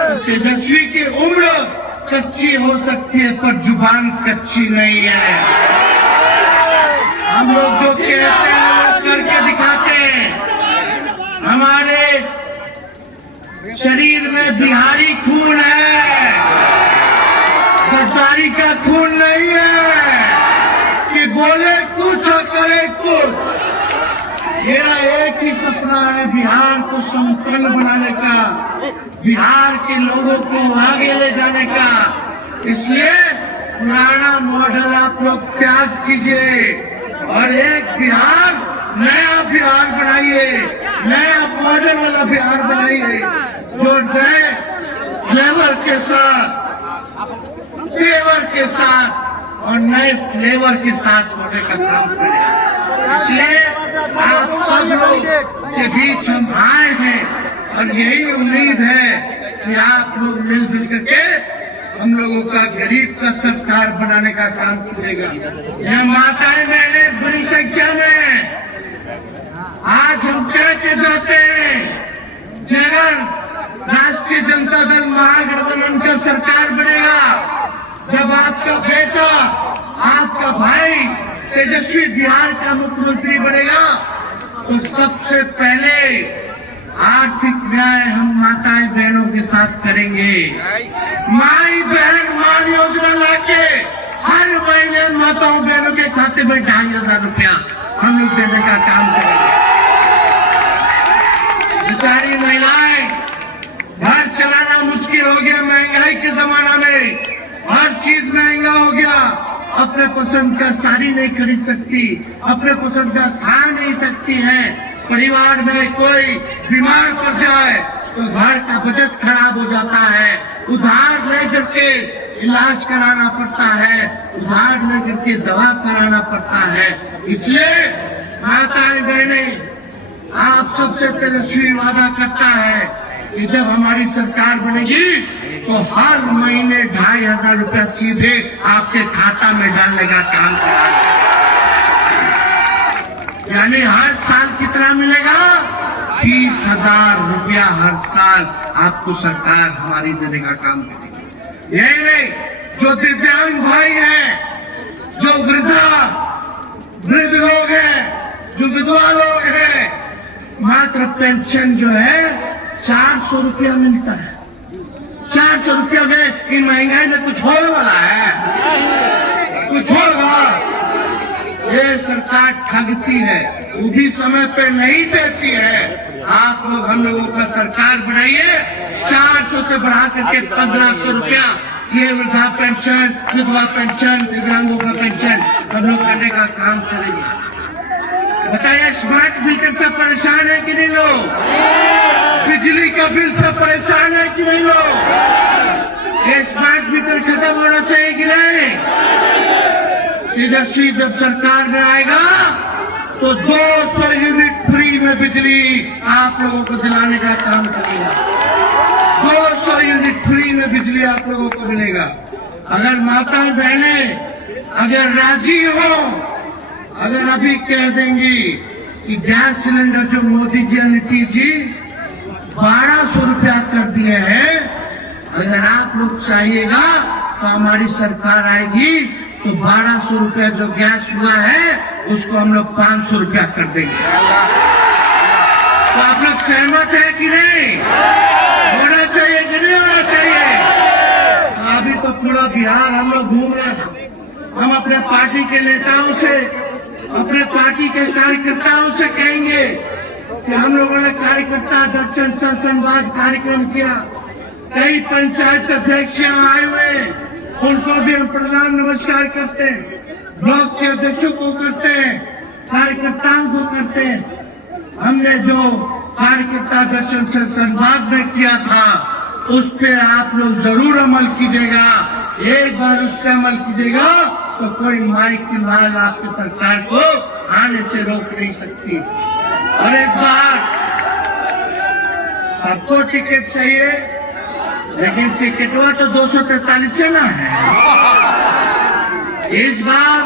तो तेजस्वी की उम्र कच्ची हो सकती है पर जुबान कच्ची नहीं है। हम लोग जो कहते हैं वो करके दिखाते हैं। हमारे शरीर में बिहारी खून है, गद्दारी का खून नहीं है कि बोले कुछ और करे कुछ। मेरा एक ही सपना है बिहार को संपन्न बनाने का, बिहार के लोगों को आगे ले जाने का। इसलिए पुराना मॉडल आप लोग त्याग कीजिए और एक बिहार, नया बिहार बनाइए, नया मॉडल वाला बिहार बनाइए जो नए फ्लेवर के साथ, तेवर के साथ और नए फ्लेवर के साथ होने का काम करें। इसलिए आप सब लोग के बीच हम आए हैं और यही उम्मीद है कि आप लोग मिलजुल करके हम लोगों का गरीब का सरकार बनाने का काम करेगा। यह माताएं बहनें बड़ी संख्या में आज हम कह के जाते हैं कि अगर राष्ट्रीय जनता दल महागठबंधन का सरकार बनेगा, जब आपका बेटा, आपका भाई तेजस्वी बिहार का मुख्यमंत्री बनेगा, तो सबसे पहले आर्थिक न्याय हम माताएं बहनों के साथ करेंगे। माई बहन मान योजना लाके हर महीने माताओं बहनों के खाते में 2,500 रुपया हम लोग देने का काम करेंगे। बेचारी महिलाएं, घर चलाना मुश्किल हो गया, महंगाई के जमाना में हर चीज महंगा हो गया। अपने पसंद का साड़ी नहीं खरीद सकती, अपने पसंद का खा नहीं सकती है। परिवार में कोई बीमार पड़ जाए तो घर का बजट खराब हो जाता है, उधार लेकर के इलाज कराना पड़ता है, उधार लेकर के दवा कराना पड़ता है। इसलिए माताएं बहनें, आप सबसे तेजस्वी वादा करता है कि जब हमारी सरकार बनेगी तो हर महीने 2,500 रुपया सीधे आपके खाता में डालने का काम करेंगे। यानी हर साल कितना मिलेगा? 30,000 रुपया हर साल आपको सरकार हमारी देने का काम करेगी। यही नहीं, जो दिव्यांग भाई हैं, जो वृद्ध लोग हैं, जो विधवा लोग हैं, मात्र पेंशन जो है 400 रुपया मिलता है। 400 रुपया में इन महंगाई में कुछ होने वाला है? कुछ होगा? ये सरकार ठगती है, वो भी समय पे नहीं देती है। आप लोग हम लोगों का सरकार बनाइए, 400 से बढ़ा करके 1,500 रुपया ये वृद्धा पेंशन, विधवा पेंशन, दिव्यांगों का पेंशन हम लोग करने का काम करेंगे। बताइए, स्मार्ट मीटर से परेशान है कि नहीं लोग? बिजली का बिल से परेशान है कि नहीं लोग? ये स्मार्ट मीटर खत्म होना चाहिए कि नहीं? तेजस्वी जब सरकार में आएगा तो 200 यूनिट फ्री में बिजली आप लोगों को दिलाने का काम करेगा। 200 यूनिट फ्री में बिजली आप लोगों को मिलेगा। अगर माता बहनें अगर राजी हो, अगर अभी कह देंगी कि गैस सिलेंडर जो मोदी जी और नीतीश जी 1200 रुपया कर दिए हैं, अगर आप लोग चाहिएगा तो हमारी सरकार आएगी तो 1200 रुपया जो गैस हुआ है उसको हम लोग 500 रुपया कर देंगे। तो आप लोग सहमत है कि नहीं? होना चाहिए कि नहीं होना चाहिए? अभी तो पूरा बिहार हम लोग घूम रहे हैं। हम अपने पार्टी के नेताओं से, अपने पार्टी के कार्यकर्ताओं से कहेंगे कि हम लोगों ने कार्यकर्ता दर्शन सह संवाद कार्यक्रम किया। कई पंचायत अध्यक्ष यहाँ आए हुए हैं, उनको भी हम प्रणाम नमस्कार करते हैं। ब्लॉक के अध्यक्षों को करते हैं, कार्यकर्ताओं को करते हैं। हमने जो कार्यकर्ता दर्शन सह संवाद में किया था उस पे आप लोग जरूर अमल कीजिएगा। एक बार उस पर अमल कीजिएगा तो कोई माइक की लाल आपकी सरकार को आने से रोक नहीं सकती। और एक बार सबको टिकट चाहिए, लेकिन टिकटवा तो 243 से ना है। इस बार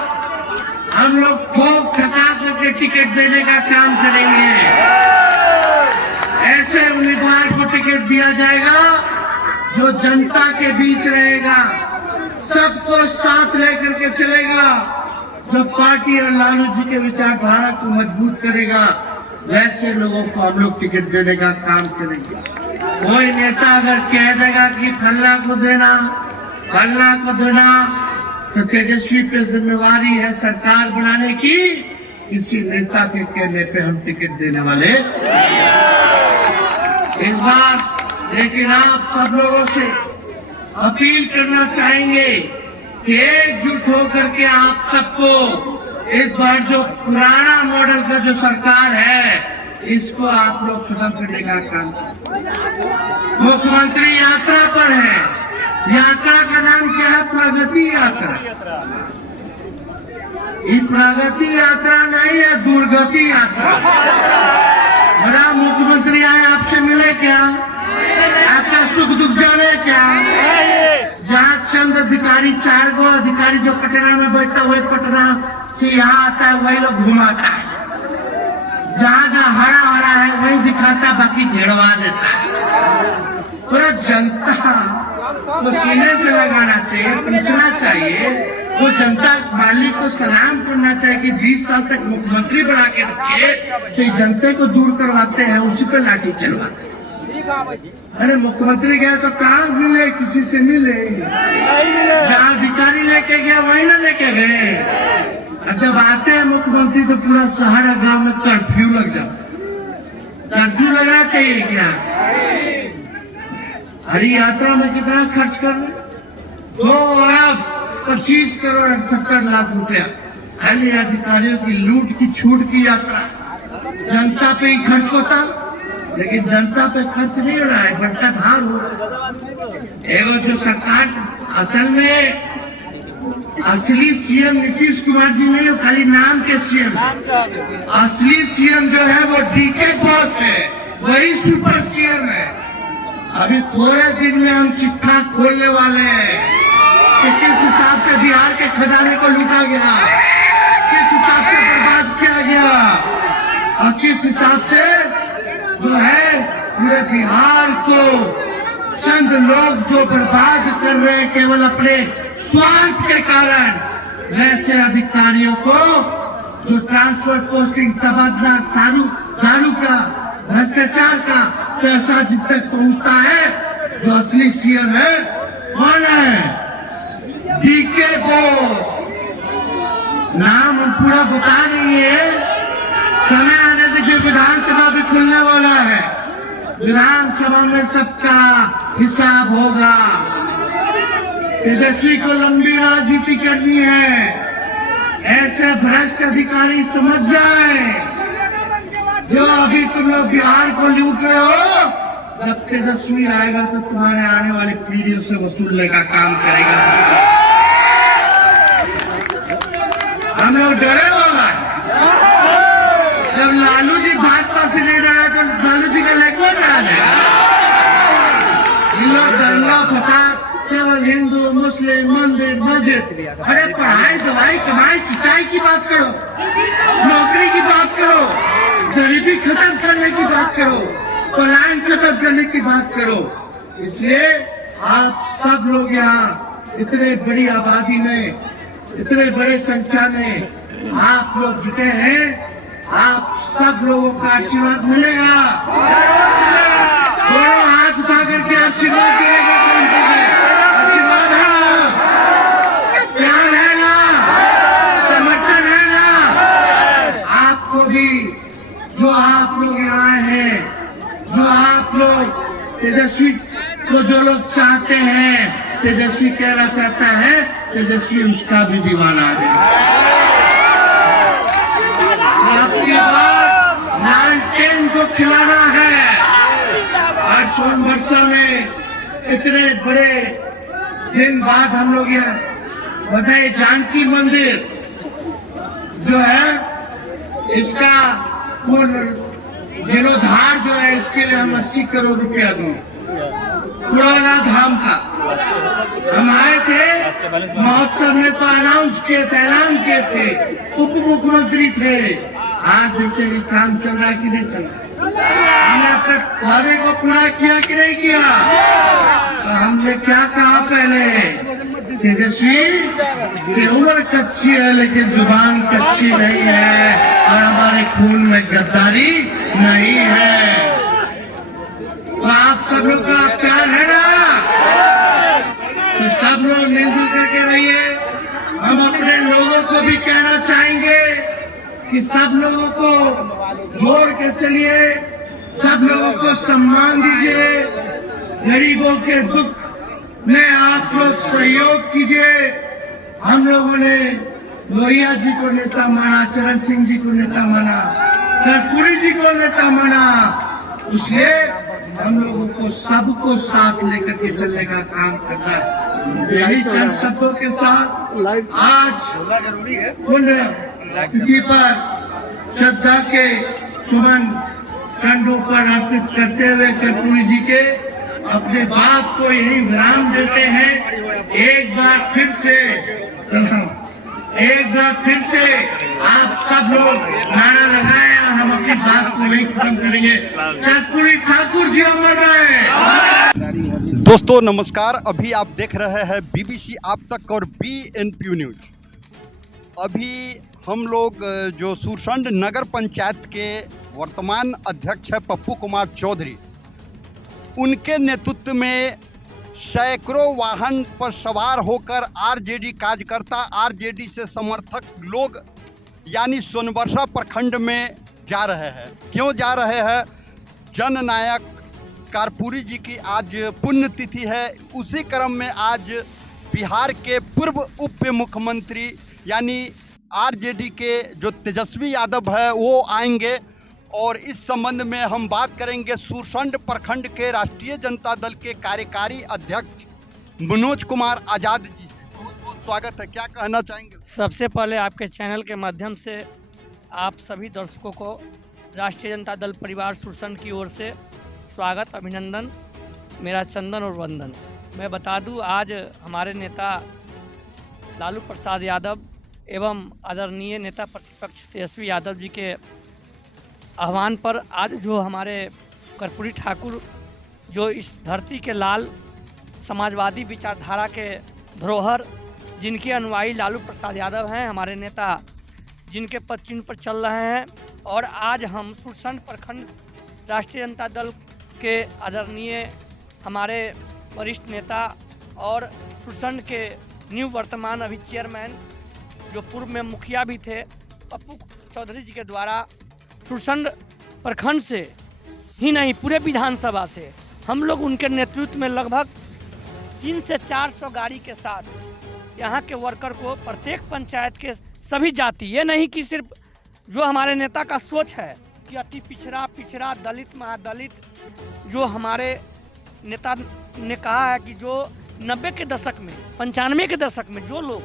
हम लोग ठोक ठका करके टिकट देने का काम करेंगे। ऐसे उम्मीदवार को टिकट दिया जाएगा जो जनता के बीच रहेगा, सबको साथ लेकर के चलेगा, जो पार्टी और लालू जी के विचारधारा को मजबूत करेगा, वैसे लोगों को हम लोग टिकट देने का काम करेंगे। कोई नेता अगर कह देगा कि फल्ला को देना, फल्ला को देना, तो तेजस्वी पे जिम्मेवारी है सरकार बनाने की। किसी नेता के कहने पे हम टिकट देने वाले इस बार। लेकिन आप सब लोगों से अपील करना चाहेंगे कि एकजुट होकर के आप सबको इस बार जो पुराना मॉडल का जो सरकार है, इसको आप लोग खत्म करने का काम करें। मुख्यमंत्री यात्रा पर है। यात्रा का नाम क्या है? प्रगति यात्रा। ये प्रगति यात्रा नहीं है, दुर्गति यात्रा। बड़ा मुख्यमंत्री आए, आपसे मिले क्या? आपका सुख दुख जाने क्या? जहाँ चंद अधिकारी, 4 गो अधिकारी जो पटना में बैठता हुए पटना से यहाँ आता है, वही लोग घुमाता है। जहाँ जहाँ हरा हरा है वही दिखाता, बाकी भिड़वा देता है। पूरा जनता को सीने से लगाना चाहिए, पूछना चाहिए, वो जनता मालिक को सलाम करना चाहिए कि 20 साल तक मुख्यमंत्री बना के रखे, तो जनता को दूर करवाते हैं, उसी पे लाठी चलवाते हैं। अरे मुख्यमंत्री गए तो कहाँ मिले? किसी से मिले? जहाँ अधिकारी लेके गया वही ना लेके गए। और जब आते हैं मुख्यमंत्री तो पूरा शहर गांव में कर्फ्यू लग जाता है। कर्फ्यू लगना चाहिए क्या? हरी यात्रा में कितना खर्च कर रहे? 2,25 करोड़ 78 लाख रुपया। खाली अधिकारियों की लूट की छूट की यात्रा। जनता पे ही खर्च होता, लेकिन जनता पे खर्च नहीं हो रहा है, बंटाधार हो रहा है। एगो जो सरकार असल में असली सीएम नीतीश कुमार जी नहीं हो, खाली नाम के सीएम। असली सीएम जो है वो डीके बॉस है, वही सुपर सीएम है। अभी थोड़े दिन में हम चिट्ठा खोलने वाले हैं कि किस हिसाब से बिहार के खजाने को लूटा गया, किस हिसाब से बर्बाद किया गया, और किस हिसाब से जो है पूरे बिहार को चंद लोग जो बर्बाद कर रहे हैं केवल अपने स्वार्थ के कारण। वैसे अधिकारियों को जो ट्रांसफर, पोस्टिंग, तबादला, दारू का, भ्रष्टाचार का पैसा जिन तक पहुंचता है, जो असली सीएम है कौन है? डीके बोस। नाम हम पूरा बता नहीं है, समय आने देखिए विधानसभा भी खुलने वाला है। विधानसभा में सबका हिसाब होगा। तेजस्वी को लंबी राजनीति करनी है। ऐसे भ्रष्ट अधिकारी समझ जाए, जो अभी तुम लोग बिहार को लूट रहे हो, जब तेजस्वी आएगा तो तुम्हारे आने वाली पीढ़ियों से वसूलने का काम करेगा। हम लोग डरे वाला है। जब लालू जी भाजपा से नहीं डरा तो लालू जी का लेग में डरा जाएगा। इन लोग दंगा फसाद केवल हिंदू, मुस्लिम, मंदिर, मस्जिद। अरे पढ़ाई, दवाई, कमाई, सिंचाई की बात करो, नौकरी की बात करो, गरीबी खत्म करने की बात करो, पलायन खत्म करने की बात करो। इसलिए आप सब लोग यहाँ इतने बड़ी आबादी में, इतने बड़े संख्या में आप लोग जुटे हैं, आप सब लोगों का आशीर्वाद मिलेगा। दोनों हाथ उठा करके आशीर्वाद देगा। आशीर्वाद है ना, प्यार है ना, समर्थन है ना। आपको भी, जो आप लोग यहाँ हैं, जो आप लोग तेजस्वी को जो लोग चाहते हैं, तेजस्वी कहना चाहता है, तेजस्वी उसका भी दीवाना है। आपकी बात लालटेन को खिलाना है। आज सोनभरसा में इतने बड़े दिन बाद हम लोग यहाँ बताइए, जानकी मंदिर जो है, इसका जीर्णोद्धार जो है, इसके लिए हम 80 करोड़ रुपया दूं। पुराना धाम का हम आए थे, महोत्सव में तो अनाउंस किए थे, ऐलान किए थे, उप मुख्यमंत्री थे। आज देखते हैं काम चल रहा है कि नहीं चल रहा। हमने अपने वादे को पूरा किया कि नहीं किया? तो हमने क्या कहा पहले, तेजस्वी की उम्र कच्ची है लेकिन जुबान कच्ची नहीं है और हमारे खून में गद्दारी नहीं है। तो आप सब लोग का प्यार है ना, तो सब लोग मिलजुल करके रहिए। हम अपने लोगों को भी कहना चाहेंगे कि सब लोगों को जोड़ के चलिए, सब लोगों को सम्मान दीजिए, गरीबों के दुख में आप लोग सहयोग कीजिए। हम लोगों ने लोहिया जी को नेता माना, चरण सिंह जी को नेता माना, कर्पूरी जी को नेता माना, इसलिए हम लोगों को सबको साथ लेकर के चलने का काम करना है। यही चंद शब्दों के साथ आज पुण्य तिथि पर श्रद्धा के सुमन कंधों पर अर्पित करते हुए कर्पूरी जी के अपने बात को यही विराम देते हैं। एक बार फिर से आप सब लोग नारा लगाएं और हम अपनी बात को वही खत्म करेंगे। कर्पूरी ठाकुर जी अमर रहे। दोस्तों नमस्कार, अभी आप देख रहे हैं BBC आप तक और BNP न्यूज। अभी हम लोग जो सुरसंड नगर पंचायत के वर्तमान अध्यक्ष है पप्पू कुमार चौधरी, उनके नेतृत्व में सैकड़ों वाहन पर सवार होकर आरजेडी कार्यकर्ता, आरजेडी से समर्थक लोग यानी सोनबरसा प्रखंड में जा रहे हैं। क्यों जा रहे हैं? जननायक कर्पूरी जी की आज पुण्यतिथि है। उसी क्रम में आज बिहार के पूर्व उप मुख्यमंत्री यानी आरजेडी के जो तेजस्वी यादव है वो आएंगे और इस संबंध में हम बात करेंगे सुरसंड प्रखंड के राष्ट्रीय जनता दल के कार्यकारी अध्यक्ष मनोज कुमार आज़ाद जी। बहुत बहुत स्वागत है, क्या कहना चाहेंगे? सबसे पहले आपके चैनल के माध्यम से आप सभी दर्शकों को राष्ट्रीय जनता दल परिवार सुरसंड की ओर से स्वागत, अभिनंदन, मेरा चंदन और वंदन। मैं बता दूं, आज हमारे नेता लालू प्रसाद यादव एवं आदरणीय नेता प्रतिपक्ष तेजस्वी यादव जी के आह्वान पर आज जो हमारे कर्पूरी ठाकुर, जो इस धरती के लाल, समाजवादी विचारधारा के धरोहर, जिनके अनुयायी लालू प्रसाद यादव हैं, हमारे नेता जिनके पद चिन्ह पर चल रहे हैं, और आज हम सुरसंड प्रखंड राष्ट्रीय जनता दल के आदरणीय हमारे वरिष्ठ नेता और सुरसंड के न्यू वर्तमान अभी चेयरमैन, जो पूर्व में मुखिया भी थे, पप्पू चौधरी जी के द्वारा सुरसंड प्रखंड से ही नहीं पूरे विधानसभा से हम लोग उनके नेतृत्व में लगभग 300 से 400 गाड़ी के साथ यहाँ के वर्कर को प्रत्येक पंचायत के सभी जाति, ये नहीं कि सिर्फ जो हमारे नेता का सोच है कि अति पिछड़ा दलित महादलित, जो हमारे नेता ने कहा है कि जो 90 के दशक में 95 के दशक में जो लोग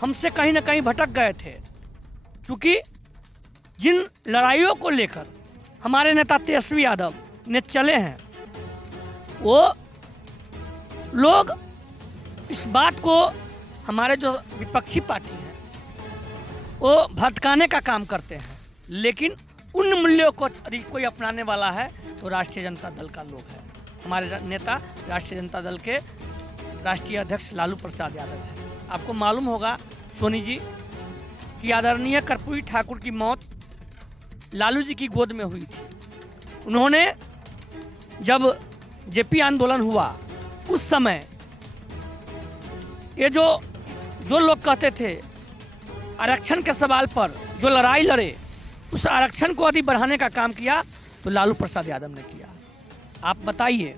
हमसे कहीं ना कहीं भटक गए थे, क्योंकि जिन लड़ाइयों को लेकर हमारे नेता तेजस्वी यादव ने चले हैं, वो लोग इस बात को हमारे जो विपक्षी पार्टी है वो भटकाने का काम करते हैं। लेकिन उन मूल्यों को यदि कोई अपनाने वाला है तो राष्ट्रीय जनता दल का लोग है। हमारे नेता राष्ट्रीय जनता दल के राष्ट्रीय अध्यक्ष लालू प्रसाद यादव है। आपको मालूम होगा सोनी जी कि आदरणीय कर्पूरी ठाकुर की मौत लालू जी की गोद में हुई थी। उन्होंने जब जेपी आंदोलन हुआ उस समय ये जो लोग कहते थे आरक्षण के सवाल पर जो लड़ाई लड़े, उस आरक्षण को यदि बढ़ाने का काम किया तो लालू प्रसाद यादव ने किया। आप बताइए,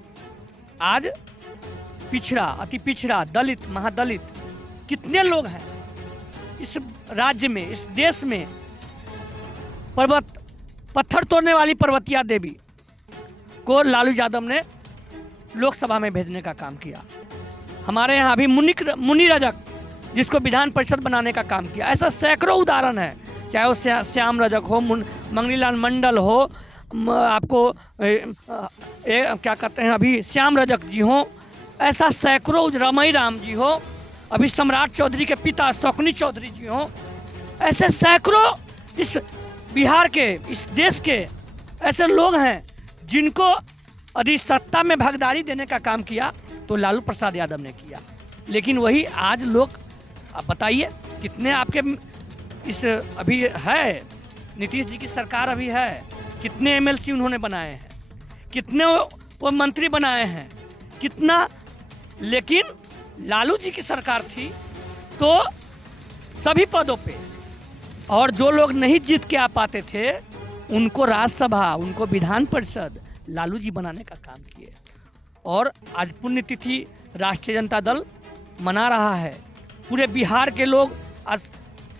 आज पिछड़ा, अति पिछड़ा, दलित, महादलित कितने लोग हैं इस राज्य में, इस देश में। पत्थर तोड़ने वाली पर्वतिया देवी को लालू यादव ने लोकसभा में भेजने का काम किया। हमारे यहाँ अभी मुनि रजक, जिसको विधान परिषद बनाने का काम किया। ऐसा सैकड़ों उदाहरण है, चाहे वो श्याम रजक हो, मंगनीलाल मंडल हो, आपको क्या कहते हैं अभी श्याम रजक जी हो, ऐसा सैकड़ों, रमई राम जी हो, अभी सम्राट चौधरी के पिता शौकनी चौधरी जी हो, ऐसे सैकड़ों इस बिहार के, इस देश के ऐसे लोग हैं जिनको यदि सत्ता में भागीदारी देने का काम किया तो लालू प्रसाद यादव ने किया। लेकिन वही आज लोग, आप बताइए कितने आपके इस अभी है नीतीश जी की सरकार अभी है, कितने एमएलसी उन्होंने बनाए हैं, कितने वो मंत्री बनाए हैं, कितना। लेकिन लालू जी की सरकार थी तो सभी पदों पे, और जो लोग नहीं जीत के आ पाते थे उनको राज्यसभा, उनको विधान परिषद लालू जी बनाने का काम किए। और आज पुण्यतिथि राष्ट्रीय जनता दल मना रहा है। पूरे बिहार के लोग आज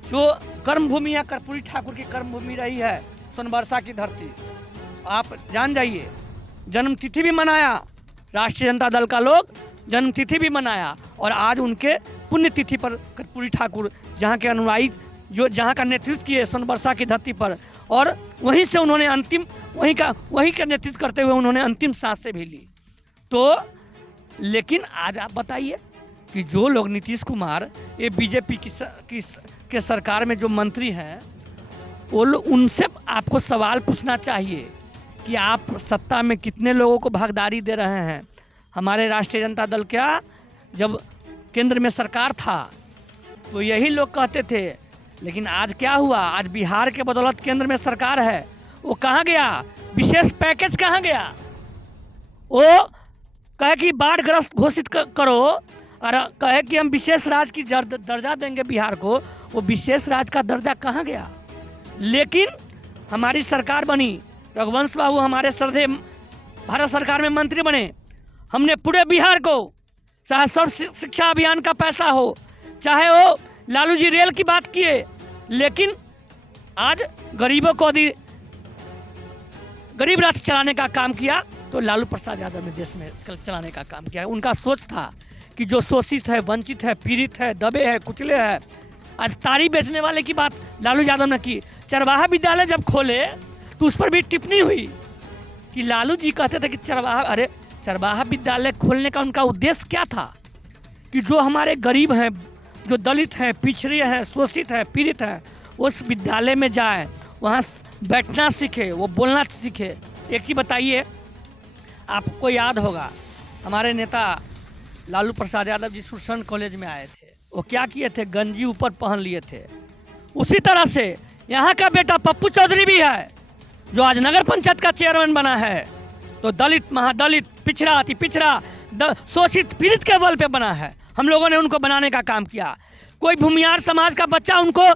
जो कर्मभूमि या कर्पूरी ठाकुर की कर्मभूमि रही है सोनबरसा की धरती, आप जान जाइए, जन्मतिथि भी मनाया, राष्ट्रीय जनता दल का लोग जन्मतिथि भी मनाया। और आज उनके पुण्यतिथि पर कर्पूरी ठाकुर जहाँ के अनुयायी जो जहाँ का नेतृत्व किए सोनबरसा की धरती पर, और वहीं से उन्होंने अंतिम वहीं का नेतृत्व करते हुए उन्होंने अंतिम सांसें भी ली। तो लेकिन आज आप बताइए कि जो लोग नीतीश कुमार ये बीजेपी के सरकार में जो मंत्री हैं, वो लोग, उनसे आपको सवाल पूछना चाहिए कि आप सत्ता में कितने लोगों को भागीदारी दे रहे हैं। हमारे राष्ट्रीय जनता दल क्या जब केंद्र में सरकार था तो यही लोग कहते थे, लेकिन आज क्या हुआ? आज बिहार के बदौलत केंद्र में सरकार है, वो कहाँ गया? विशेष पैकेज कहाँ गया? वो कहे कि बाढ़ग्रस्त घोषित करो और कहे कि हम विशेष राज्य की दर्जा देंगे बिहार को, वो विशेष राज्य का दर्जा कहाँ गया? लेकिन हमारी सरकार बनी, रघुवंश बाबू हमारे श्रद्धेय भारत सरकार में मंत्री बने, हमने पूरे बिहार को, चाहे सर्व शिक्षा अभियान का पैसा हो, चाहे वो लालू जी रेल की बात किए, लेकिन आज गरीबों को यदि गरीब रथ चलाने का काम किया तो लालू प्रसाद यादव ने देश में चलाने का काम किया। उनका सोच था कि जो शोषित है, वंचित है, पीड़ित है, दबे है, कुचले है। आज तारी बेचने वाले की बात लालू यादव ने की। चरवाहा विद्यालय जब खोले तो उस पर भी टिप्पणी हुई कि लालू जी कहते थे कि चरवाहा विद्यालय खोलने का उनका उद्देश्य क्या था कि जो हमारे गरीब हैं, जो दलित हैं, पिछड़े हैं, शोषित हैं, पीड़ित हैं, उस विद्यालय में जाए, वहाँ बैठना सीखे, वो बोलना सीखे। एक चीज़ बताइए, आपको याद होगा हमारे नेता लालू प्रसाद यादव जी सुरसंड कॉलेज में आए थे, वो क्या किए थे? गंजी ऊपर पहन लिए थे। उसी तरह से यहाँ का बेटा पप्पू चौधरी भी है जो आज नगर पंचायत का चेयरमैन बना है, तो दलित, महादलित, पिछड़ा, अति पिछड़ा, शोषित, पीड़ित के बल पे बना है। हम लोगों ने उनको बनाने का काम किया। कोई भूमिहार समाज का बच्चा उनको,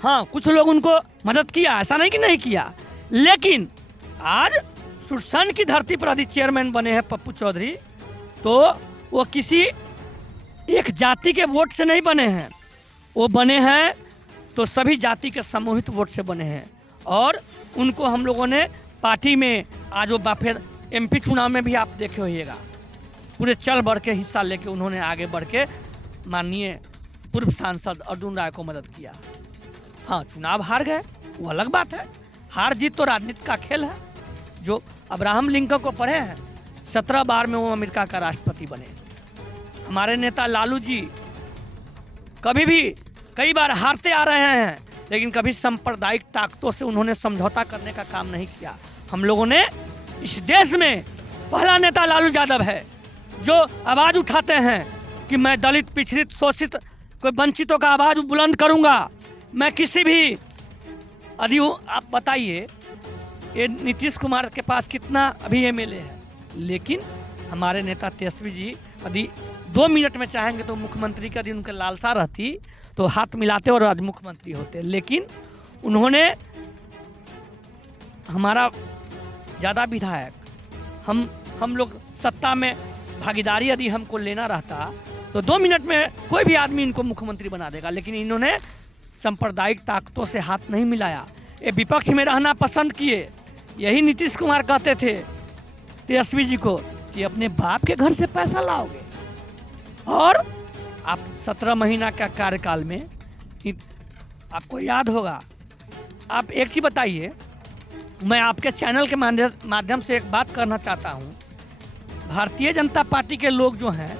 हाँ कुछ लोग उनको मदद किया, ऐसा नहीं कि नहीं किया, लेकिन आज सुरसंड की धरती पर यदि चेयरमैन बने हैं पप्पू चौधरी, तो वो किसी एक जाति के वोट से नहीं बने हैं, वो बने हैं तो सभी जाति के समूहित वोट से बने हैं। और उनको हम लोगों ने पार्टी में आज वो फिर एमपी चुनाव में भी आप देखे होइएगा, पूरे चल बढ़ के हिस्सा लेके उन्होंने आगे बढ़ के माननीय पूर्व सांसद अर्जुन राय को मदद किया। हाँ, चुनाव हार गए, वो अलग बात है, हार जीत तो राजनीति का खेल है। जो अब्राहम लिंकन को पढ़े हैं, 17 बार में वो अमेरिका का राष्ट्रपति बने। हमारे नेता लालू जी कभी भी कई बार हारते आ रहे हैं, लेकिन कभी सांप्रदायिक ताकतों से उन्होंने समझौता करने का काम नहीं किया। हम लोगों ने इस देश में पहला नेता लालू यादव है जो आवाज़ उठाते हैं कि मैं दलित, पिछड़ित, शोषित, कोई वंचितों का आवाज़ बुलंद करूंगा। मैं किसी भी यदि आप बताइए, ये नीतीश कुमार के पास कितना अभी एमएलए है, लेकिन हमारे नेता तेजस्वी जी यदि 2 मिनट में चाहेंगे तो मुख्यमंत्री का यदि उनका लालसा रहती तो हाथ मिलाते और आज मुख्यमंत्री होते, लेकिन उन्होंने हमारा ज़्यादा विधायक, हम लोग सत्ता में भागीदारी यदि हमको लेना रहता तो 2 मिनट में कोई भी आदमी इनको मुख्यमंत्री बना देगा, लेकिन इन्होंने सांप्रदायिक ताकतों से हाथ नहीं मिलाया, ये विपक्ष में रहना पसंद किए। यही नीतीश कुमार कहते थे तेजस्वी जी को कि अपने बाप के घर से पैसा लाओगे, और आप 17 महीना का कार्यकाल में आपको याद होगा। आप एक चीज़ बताइए, मैं आपके चैनल के माध्यम से एक बात करना चाहता हूँ। भारतीय जनता पार्टी के लोग जो हैं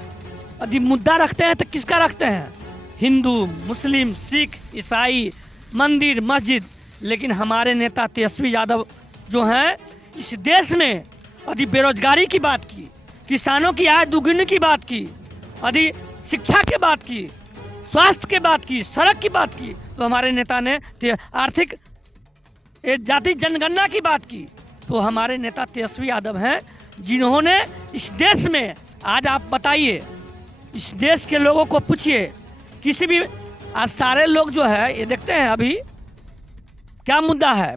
यदि मुद्दा रखते हैं तो किसका रखते हैं? हिंदू, मुस्लिम, सिख, ईसाई, मंदिर, मस्जिद। लेकिन हमारे नेता तेजस्वी यादव जो हैं इस देश में यदि बेरोजगारी की बात की, किसानों की आय दुगुनी की बात की, यदि शिक्षा की बात की, स्वास्थ्य की बात की, सड़क की बात की, तो हमारे नेता ने आर्थिक जाति जनगणना की बात की, तो हमारे नेता तेजस्वी यादव हैं जिन्होंने इस देश में, आज आप बताइए, इस देश के लोगों को पूछिए, किसी भी, आज सारे लोग जो है ये देखते हैं अभी क्या मुद्दा है,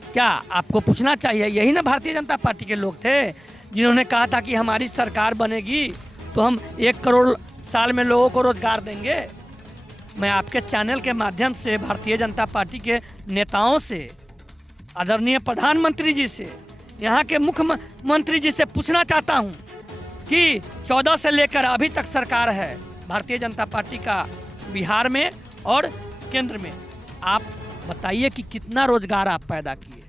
क्या आपको पूछना चाहिए। यही ना भारतीय जनता पार्टी के लोग थे जिन्होंने कहा था कि हमारी सरकार बनेगी तो हम 1 करोड़ साल में लोगों को रोजगार देंगे। मैं आपके चैनल के माध्यम से भारतीय जनता पार्टी के नेताओं से, आदरणीय प्रधानमंत्री जी से, यहाँ के मुख्यमंत्री जी से पूछना चाहता हूँ कि 14 से लेकर अभी तक सरकार है भारतीय जनता पार्टी का बिहार में और केंद्र में, आप बताइए कि कितना रोजगार आप पैदा किए,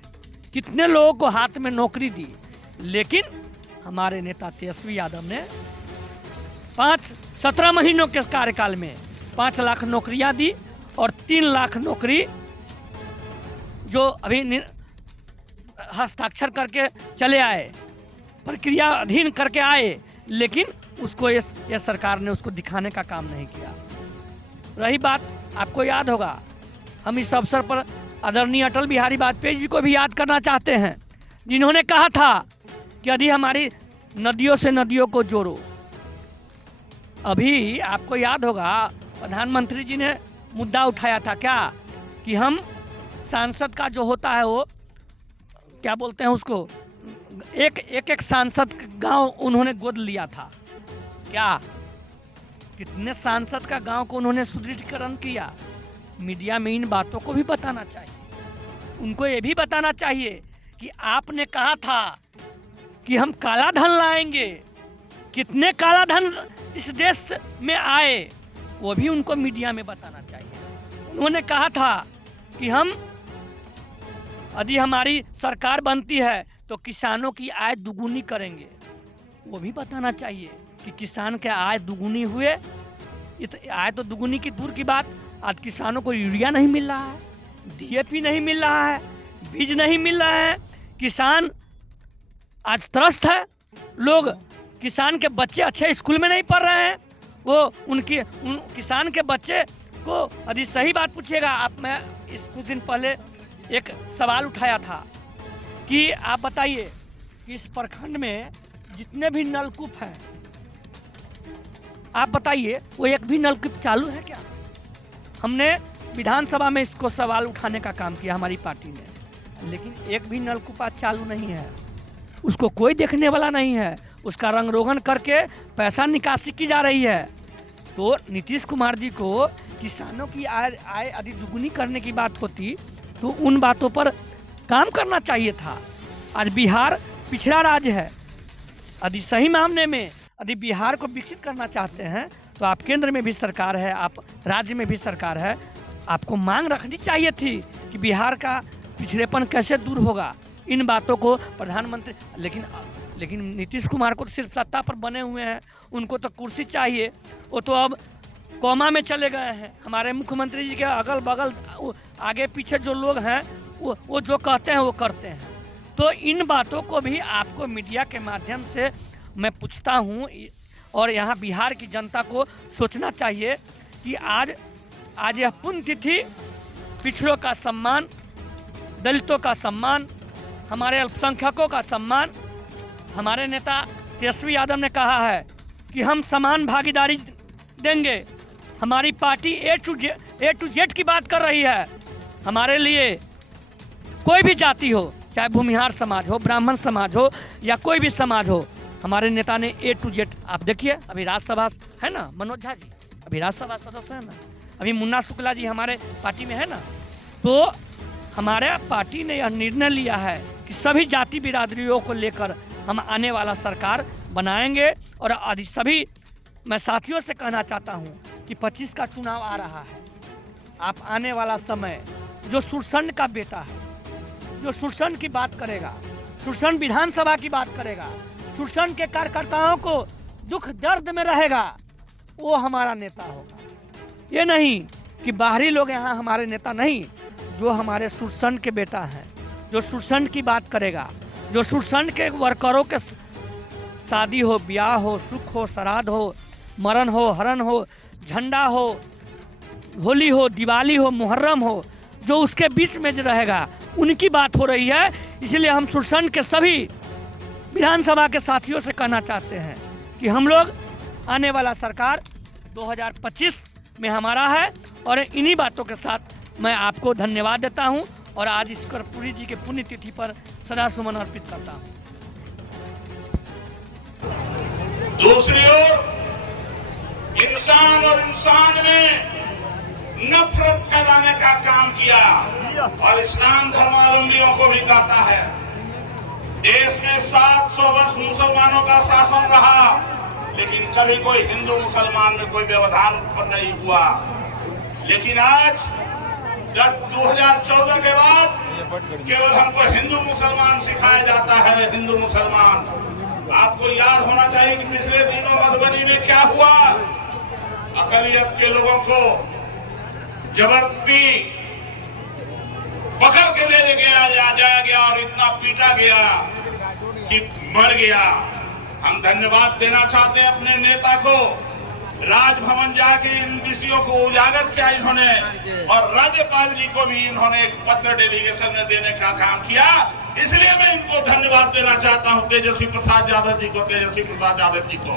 कितने लोगों को हाथ में नौकरी दी। लेकिन हमारे नेता तेजस्वी यादव ने 17 महीनों के कार्यकाल में 5 लाख नौकरियां दी और 3 लाख नौकरी जो अभी हस्ताक्षर करके चले आए, प्रक्रिया अधीन करके आए, लेकिन उसको ये सरकार ने उसको दिखाने का काम नहीं किया। रही बात, आपको याद होगा, हम इस अवसर पर आदरणीय अटल बिहारी वाजपेयी जी को भी याद करना चाहते हैं, जिन्होंने कहा था कि यदि हमारी नदियों से नदियों को जोड़ो। अभी आपको याद होगा प्रधानमंत्री जी ने मुद्दा उठाया था क्या, कि हम सांसद का जो होता है वो क्या बोलते हैं उसको, एक सांसद गांव उन्होंने गोद लिया था क्या, कितने सांसद का गांव को उन्होंने सुदृढ़ीकरण किया। मीडिया में इन बातों को भी बताना चाहिए, उनको ये भी बताना चाहिए कि आपने कहा था कि हम काला धन लाएंगे, कितने काला धन इस देश में आए, वो भी उनको मीडिया में बताना चाहिए। उन्होंने कहा था कि हम, यदि हमारी सरकार बनती है तो किसानों की आय दुगुनी करेंगे, वो भी बताना चाहिए कि किसान के आय दुगुनी हुए। आय तो दुगुनी की दूर की बात, आज किसानों को यूरिया नहीं मिल रहा है, डीएपी नहीं मिल रहा है, बीज नहीं मिल रहा है, किसान आज त्रस्त है। लोग, किसान के बच्चे अच्छे स्कूल में नहीं पढ़ रहे हैं, वो किसान के बच्चे को यदि सही बात पूछिएगा आप, मैं कुछ दिन पहले एक सवाल उठाया था कि आप बताइए कि इस प्रखंड में जितने भी नलकूप हैं, आप बताइए वो एक भी नलकूप चालू है क्या। हमने विधानसभा में इसको सवाल उठाने का काम किया हमारी पार्टी ने, लेकिन एक भी नलकूप आज चालू नहीं है, उसको कोई देखने वाला नहीं है, उसका रंग रोगन करके पैसा निकासी की जा रही है। तो नीतीश कुमार जी को किसानों की आय यदि दुगुनी करने की बात होती तो उन बातों पर काम करना चाहिए था। आज बिहार पिछड़ा राज्य है, यदि सही मामले में यदि बिहार को विकसित करना चाहते हैं तो आप केंद्र में भी सरकार है, आप राज्य में भी सरकार है, आपको मांग रखनी चाहिए थी कि बिहार का पिछड़ेपन कैसे दूर होगा। इन बातों को प्रधानमंत्री, लेकिन नीतीश कुमार को तो सिर्फ सत्ता पर बने हुए हैं, उनको तो कुर्सी चाहिए, वो तो अब कोमा में चले गए हैं। हमारे मुख्यमंत्री जी के अगल बगल आगे पीछे जो लोग हैं वो जो कहते हैं वो करते हैं। तो इन बातों को भी आपको मीडिया के माध्यम से मैं पूछता हूँ, और यहाँ बिहार की जनता को सोचना चाहिए कि आज यह पुण्यतिथि, पिछड़ों का सम्मान, दलितों का सम्मान, हमारे अल्पसंख्यकों का सम्मान। हमारे नेता तेजस्वी यादव ने कहा है कि हम समान भागीदारी देंगे। हमारी पार्टी ए टू जेड की बात कर रही है। हमारे लिए कोई भी जाति हो, चाहे भूमिहार समाज हो, ब्राह्मण समाज हो या कोई भी समाज हो, हमारे नेता ने ए टू जेड, आप देखिए अभी राज्यसभा है ना, मनोज झा जी अभी राज्यसभा सदस्य है ना, अभी मुन्ना शुक्ला जी हमारे पार्टी में है ना। तो हमारे पार्टी ने यह निर्णय लिया है कि सभी जाति बिरादरियों को लेकर हम आने वाला सरकार बनाएंगे। और आज सभी मैं साथियों से कहना चाहता हूं कि 25 का चुनाव आ रहा है। आप आने वाला समय, जो सुरसंड का बेटा है, जो सुरसंड की बात करेगा, सुरसंड विधानसभा की बात करेगा, सुरसंड के कार्यकर्ताओं को दुख दर्द में रहेगा, वो हमारा नेता होगा। ये नहीं कि बाहरी लोग यहाँ हमारे नेता नहीं, जो हमारे सुरसंड के बेटा हैं, जो सुरसंड की बात करेगा, जो सुरसंड के वर्करों के शादी हो, ब्याह हो, सुख हो, श्राद्ध हो, मरण हो, हरण हो, झंडा हो, होली हो, दिवाली हो, मुहर्रम हो, जो उसके बीच में जो रहेगा उनकी बात हो रही है। इसलिए हम सुरसंड के सभी विधानसभा के साथियों से कहना चाहते हैं कि हम लोग आने वाला सरकार 2025 में हमारा है, और इन्हीं बातों के साथ मैं आपको धन्यवाद देता हूं और आज इस कर्पूरी जी के पुण्यतिथि पर सदा सुमन अर्पित करता हूं। दूसरी ओर इंसान और इंसान में नफरत फैलाने का काम किया और इस्लाम धर्मावलंबियों को भी कहता है। देश में 700 वर्ष मुसलमानों का शासन रहा, लेकिन कभी कोई हिंदू मुसलमान में कोई व्यवधान उत्पन्न नहीं हुआ। लेकिन आज जब 2014 के बाद केवल हमको हिंदू मुसलमान सिखाया जाता है, हिंदू मुसलमान। आपको याद होना चाहिए कि पिछले दिनों मधुबनी में क्या हुआ। अकलियत के लोगों को जबरदस्ती पकड़ के ले जाया गया और इतना पीटा गया कि मर गया। हम धन्यवाद देना चाहते हैं अपने नेता को। राजभवन जाके इन विषयों को उजागर किया इन्होंने, और राज्यपाल जी को भी इन्होंने एक पत्र डेलीगेशन में देने का काम किया। इसलिए मैं इनको धन्यवाद देना चाहता हूं, तेजस्वी प्रसाद यादव जी को, तेजस्वी प्रसाद यादव जी को।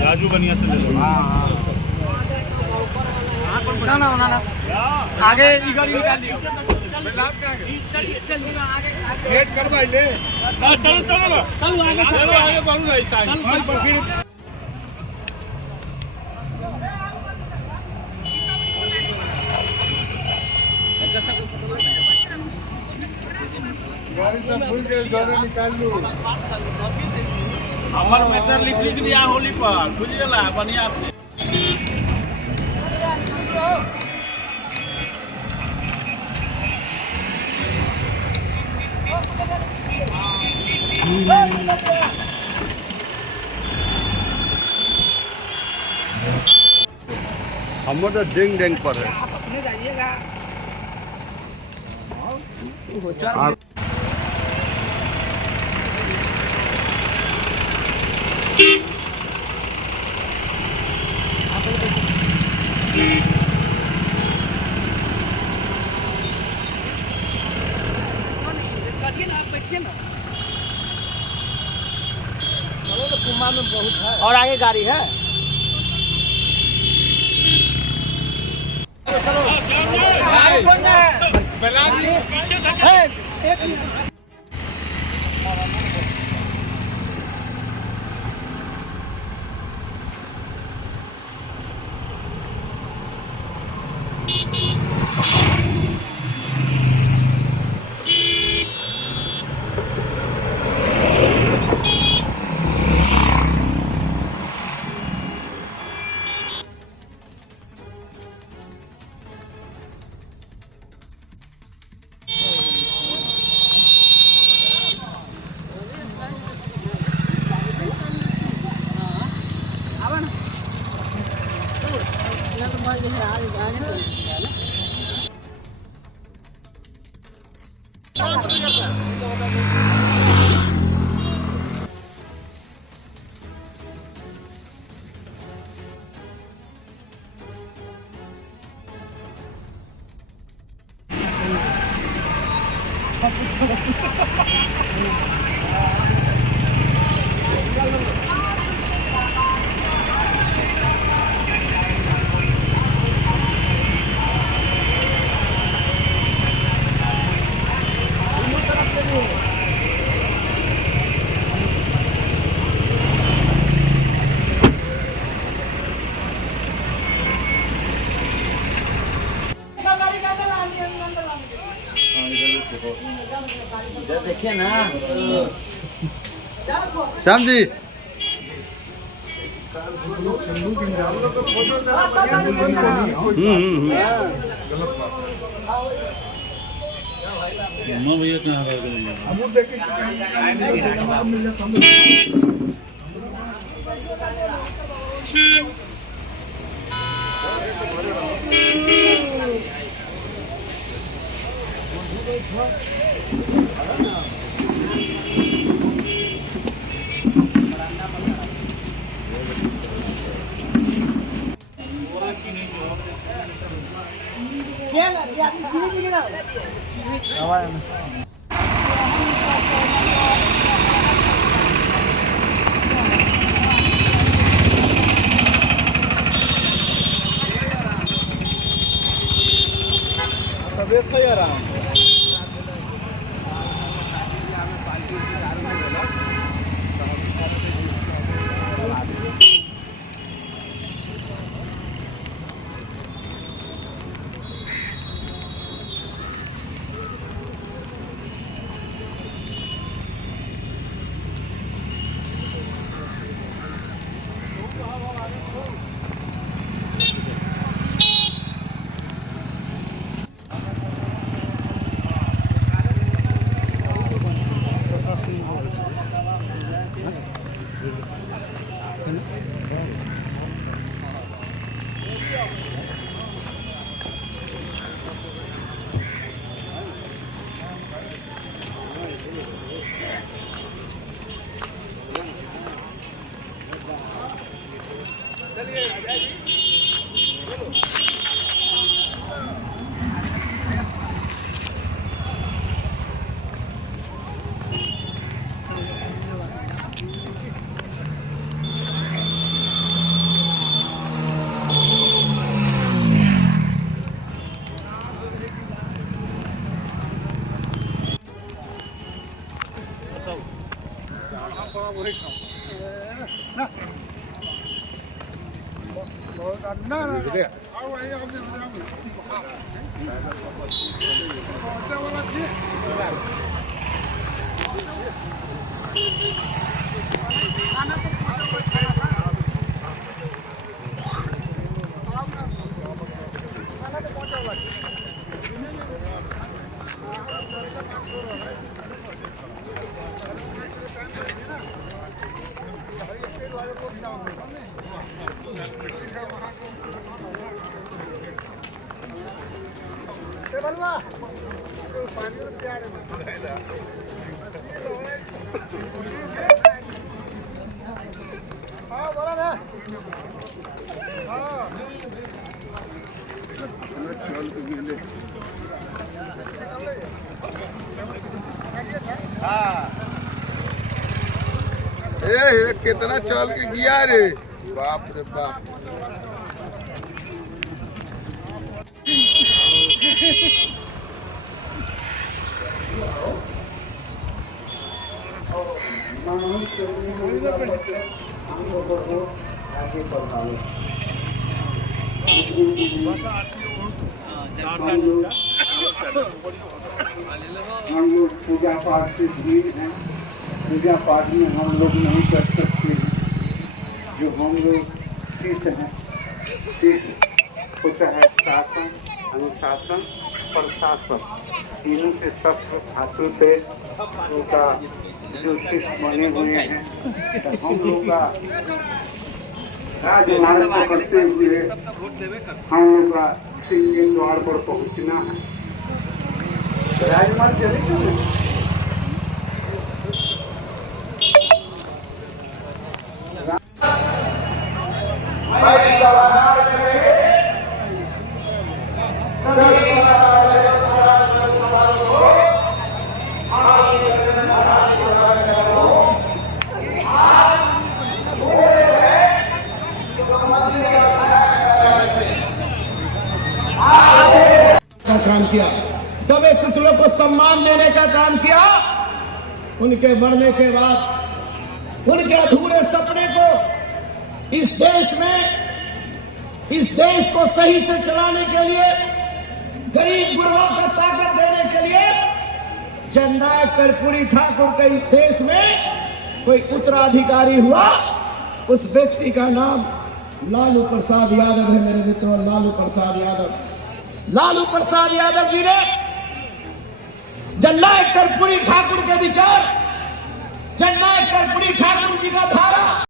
राजू बनिया से ले लो। ना आगे इधर ही निकाल दियो। वेट कर भाई ले। चलो आगे बढ़ो ना इस टाइम। गाड़ी से फुल के गाड़ी निकाल लो। हमार मैटर लिख दिया होली पर, बुझ गेला बढ़िया से। हम तो डेंग डेंग पर है। और आगे गाड़ी है। देखिए ना श्याम जी तबियत है यार कितना चल के गया रे बाप रे बाप हम लोग पूजा पाठ से भीड़ हैं पूजा पाठ में हम लोग नहीं कर सकते हैं जो हम लोग ठीक हैं ठीक होता है शासन अनुशासन प्रशासन तीनों से सब हाथों पे उनका जो शिष्ट बने हुए हैं तो हम लोग का राजमार्ग पकड़ते हुए हम लोग का सिंह के द्वार पर पहुंचना है राजमार्ग चलेगा काम किया, दबे कुचलों को सम्मान देने का काम किया। उनके बढ़ने के बाद उनके अधूरे सपने को इस देश को सही से चलाने के लिए, गरीब गुरबा को ताकत देने के लिए जननायक कर्पूरी ठाकुर के इस देश में कोई उत्तराधिकारी हुआ, उस व्यक्ति का नाम लालू प्रसाद यादव है। मेरे मित्रों, लालू प्रसाद यादव जी ने जननायक कर्पूरी ठाकुर के विचार, जननायक कर्पूरी ठाकुर जी का धारा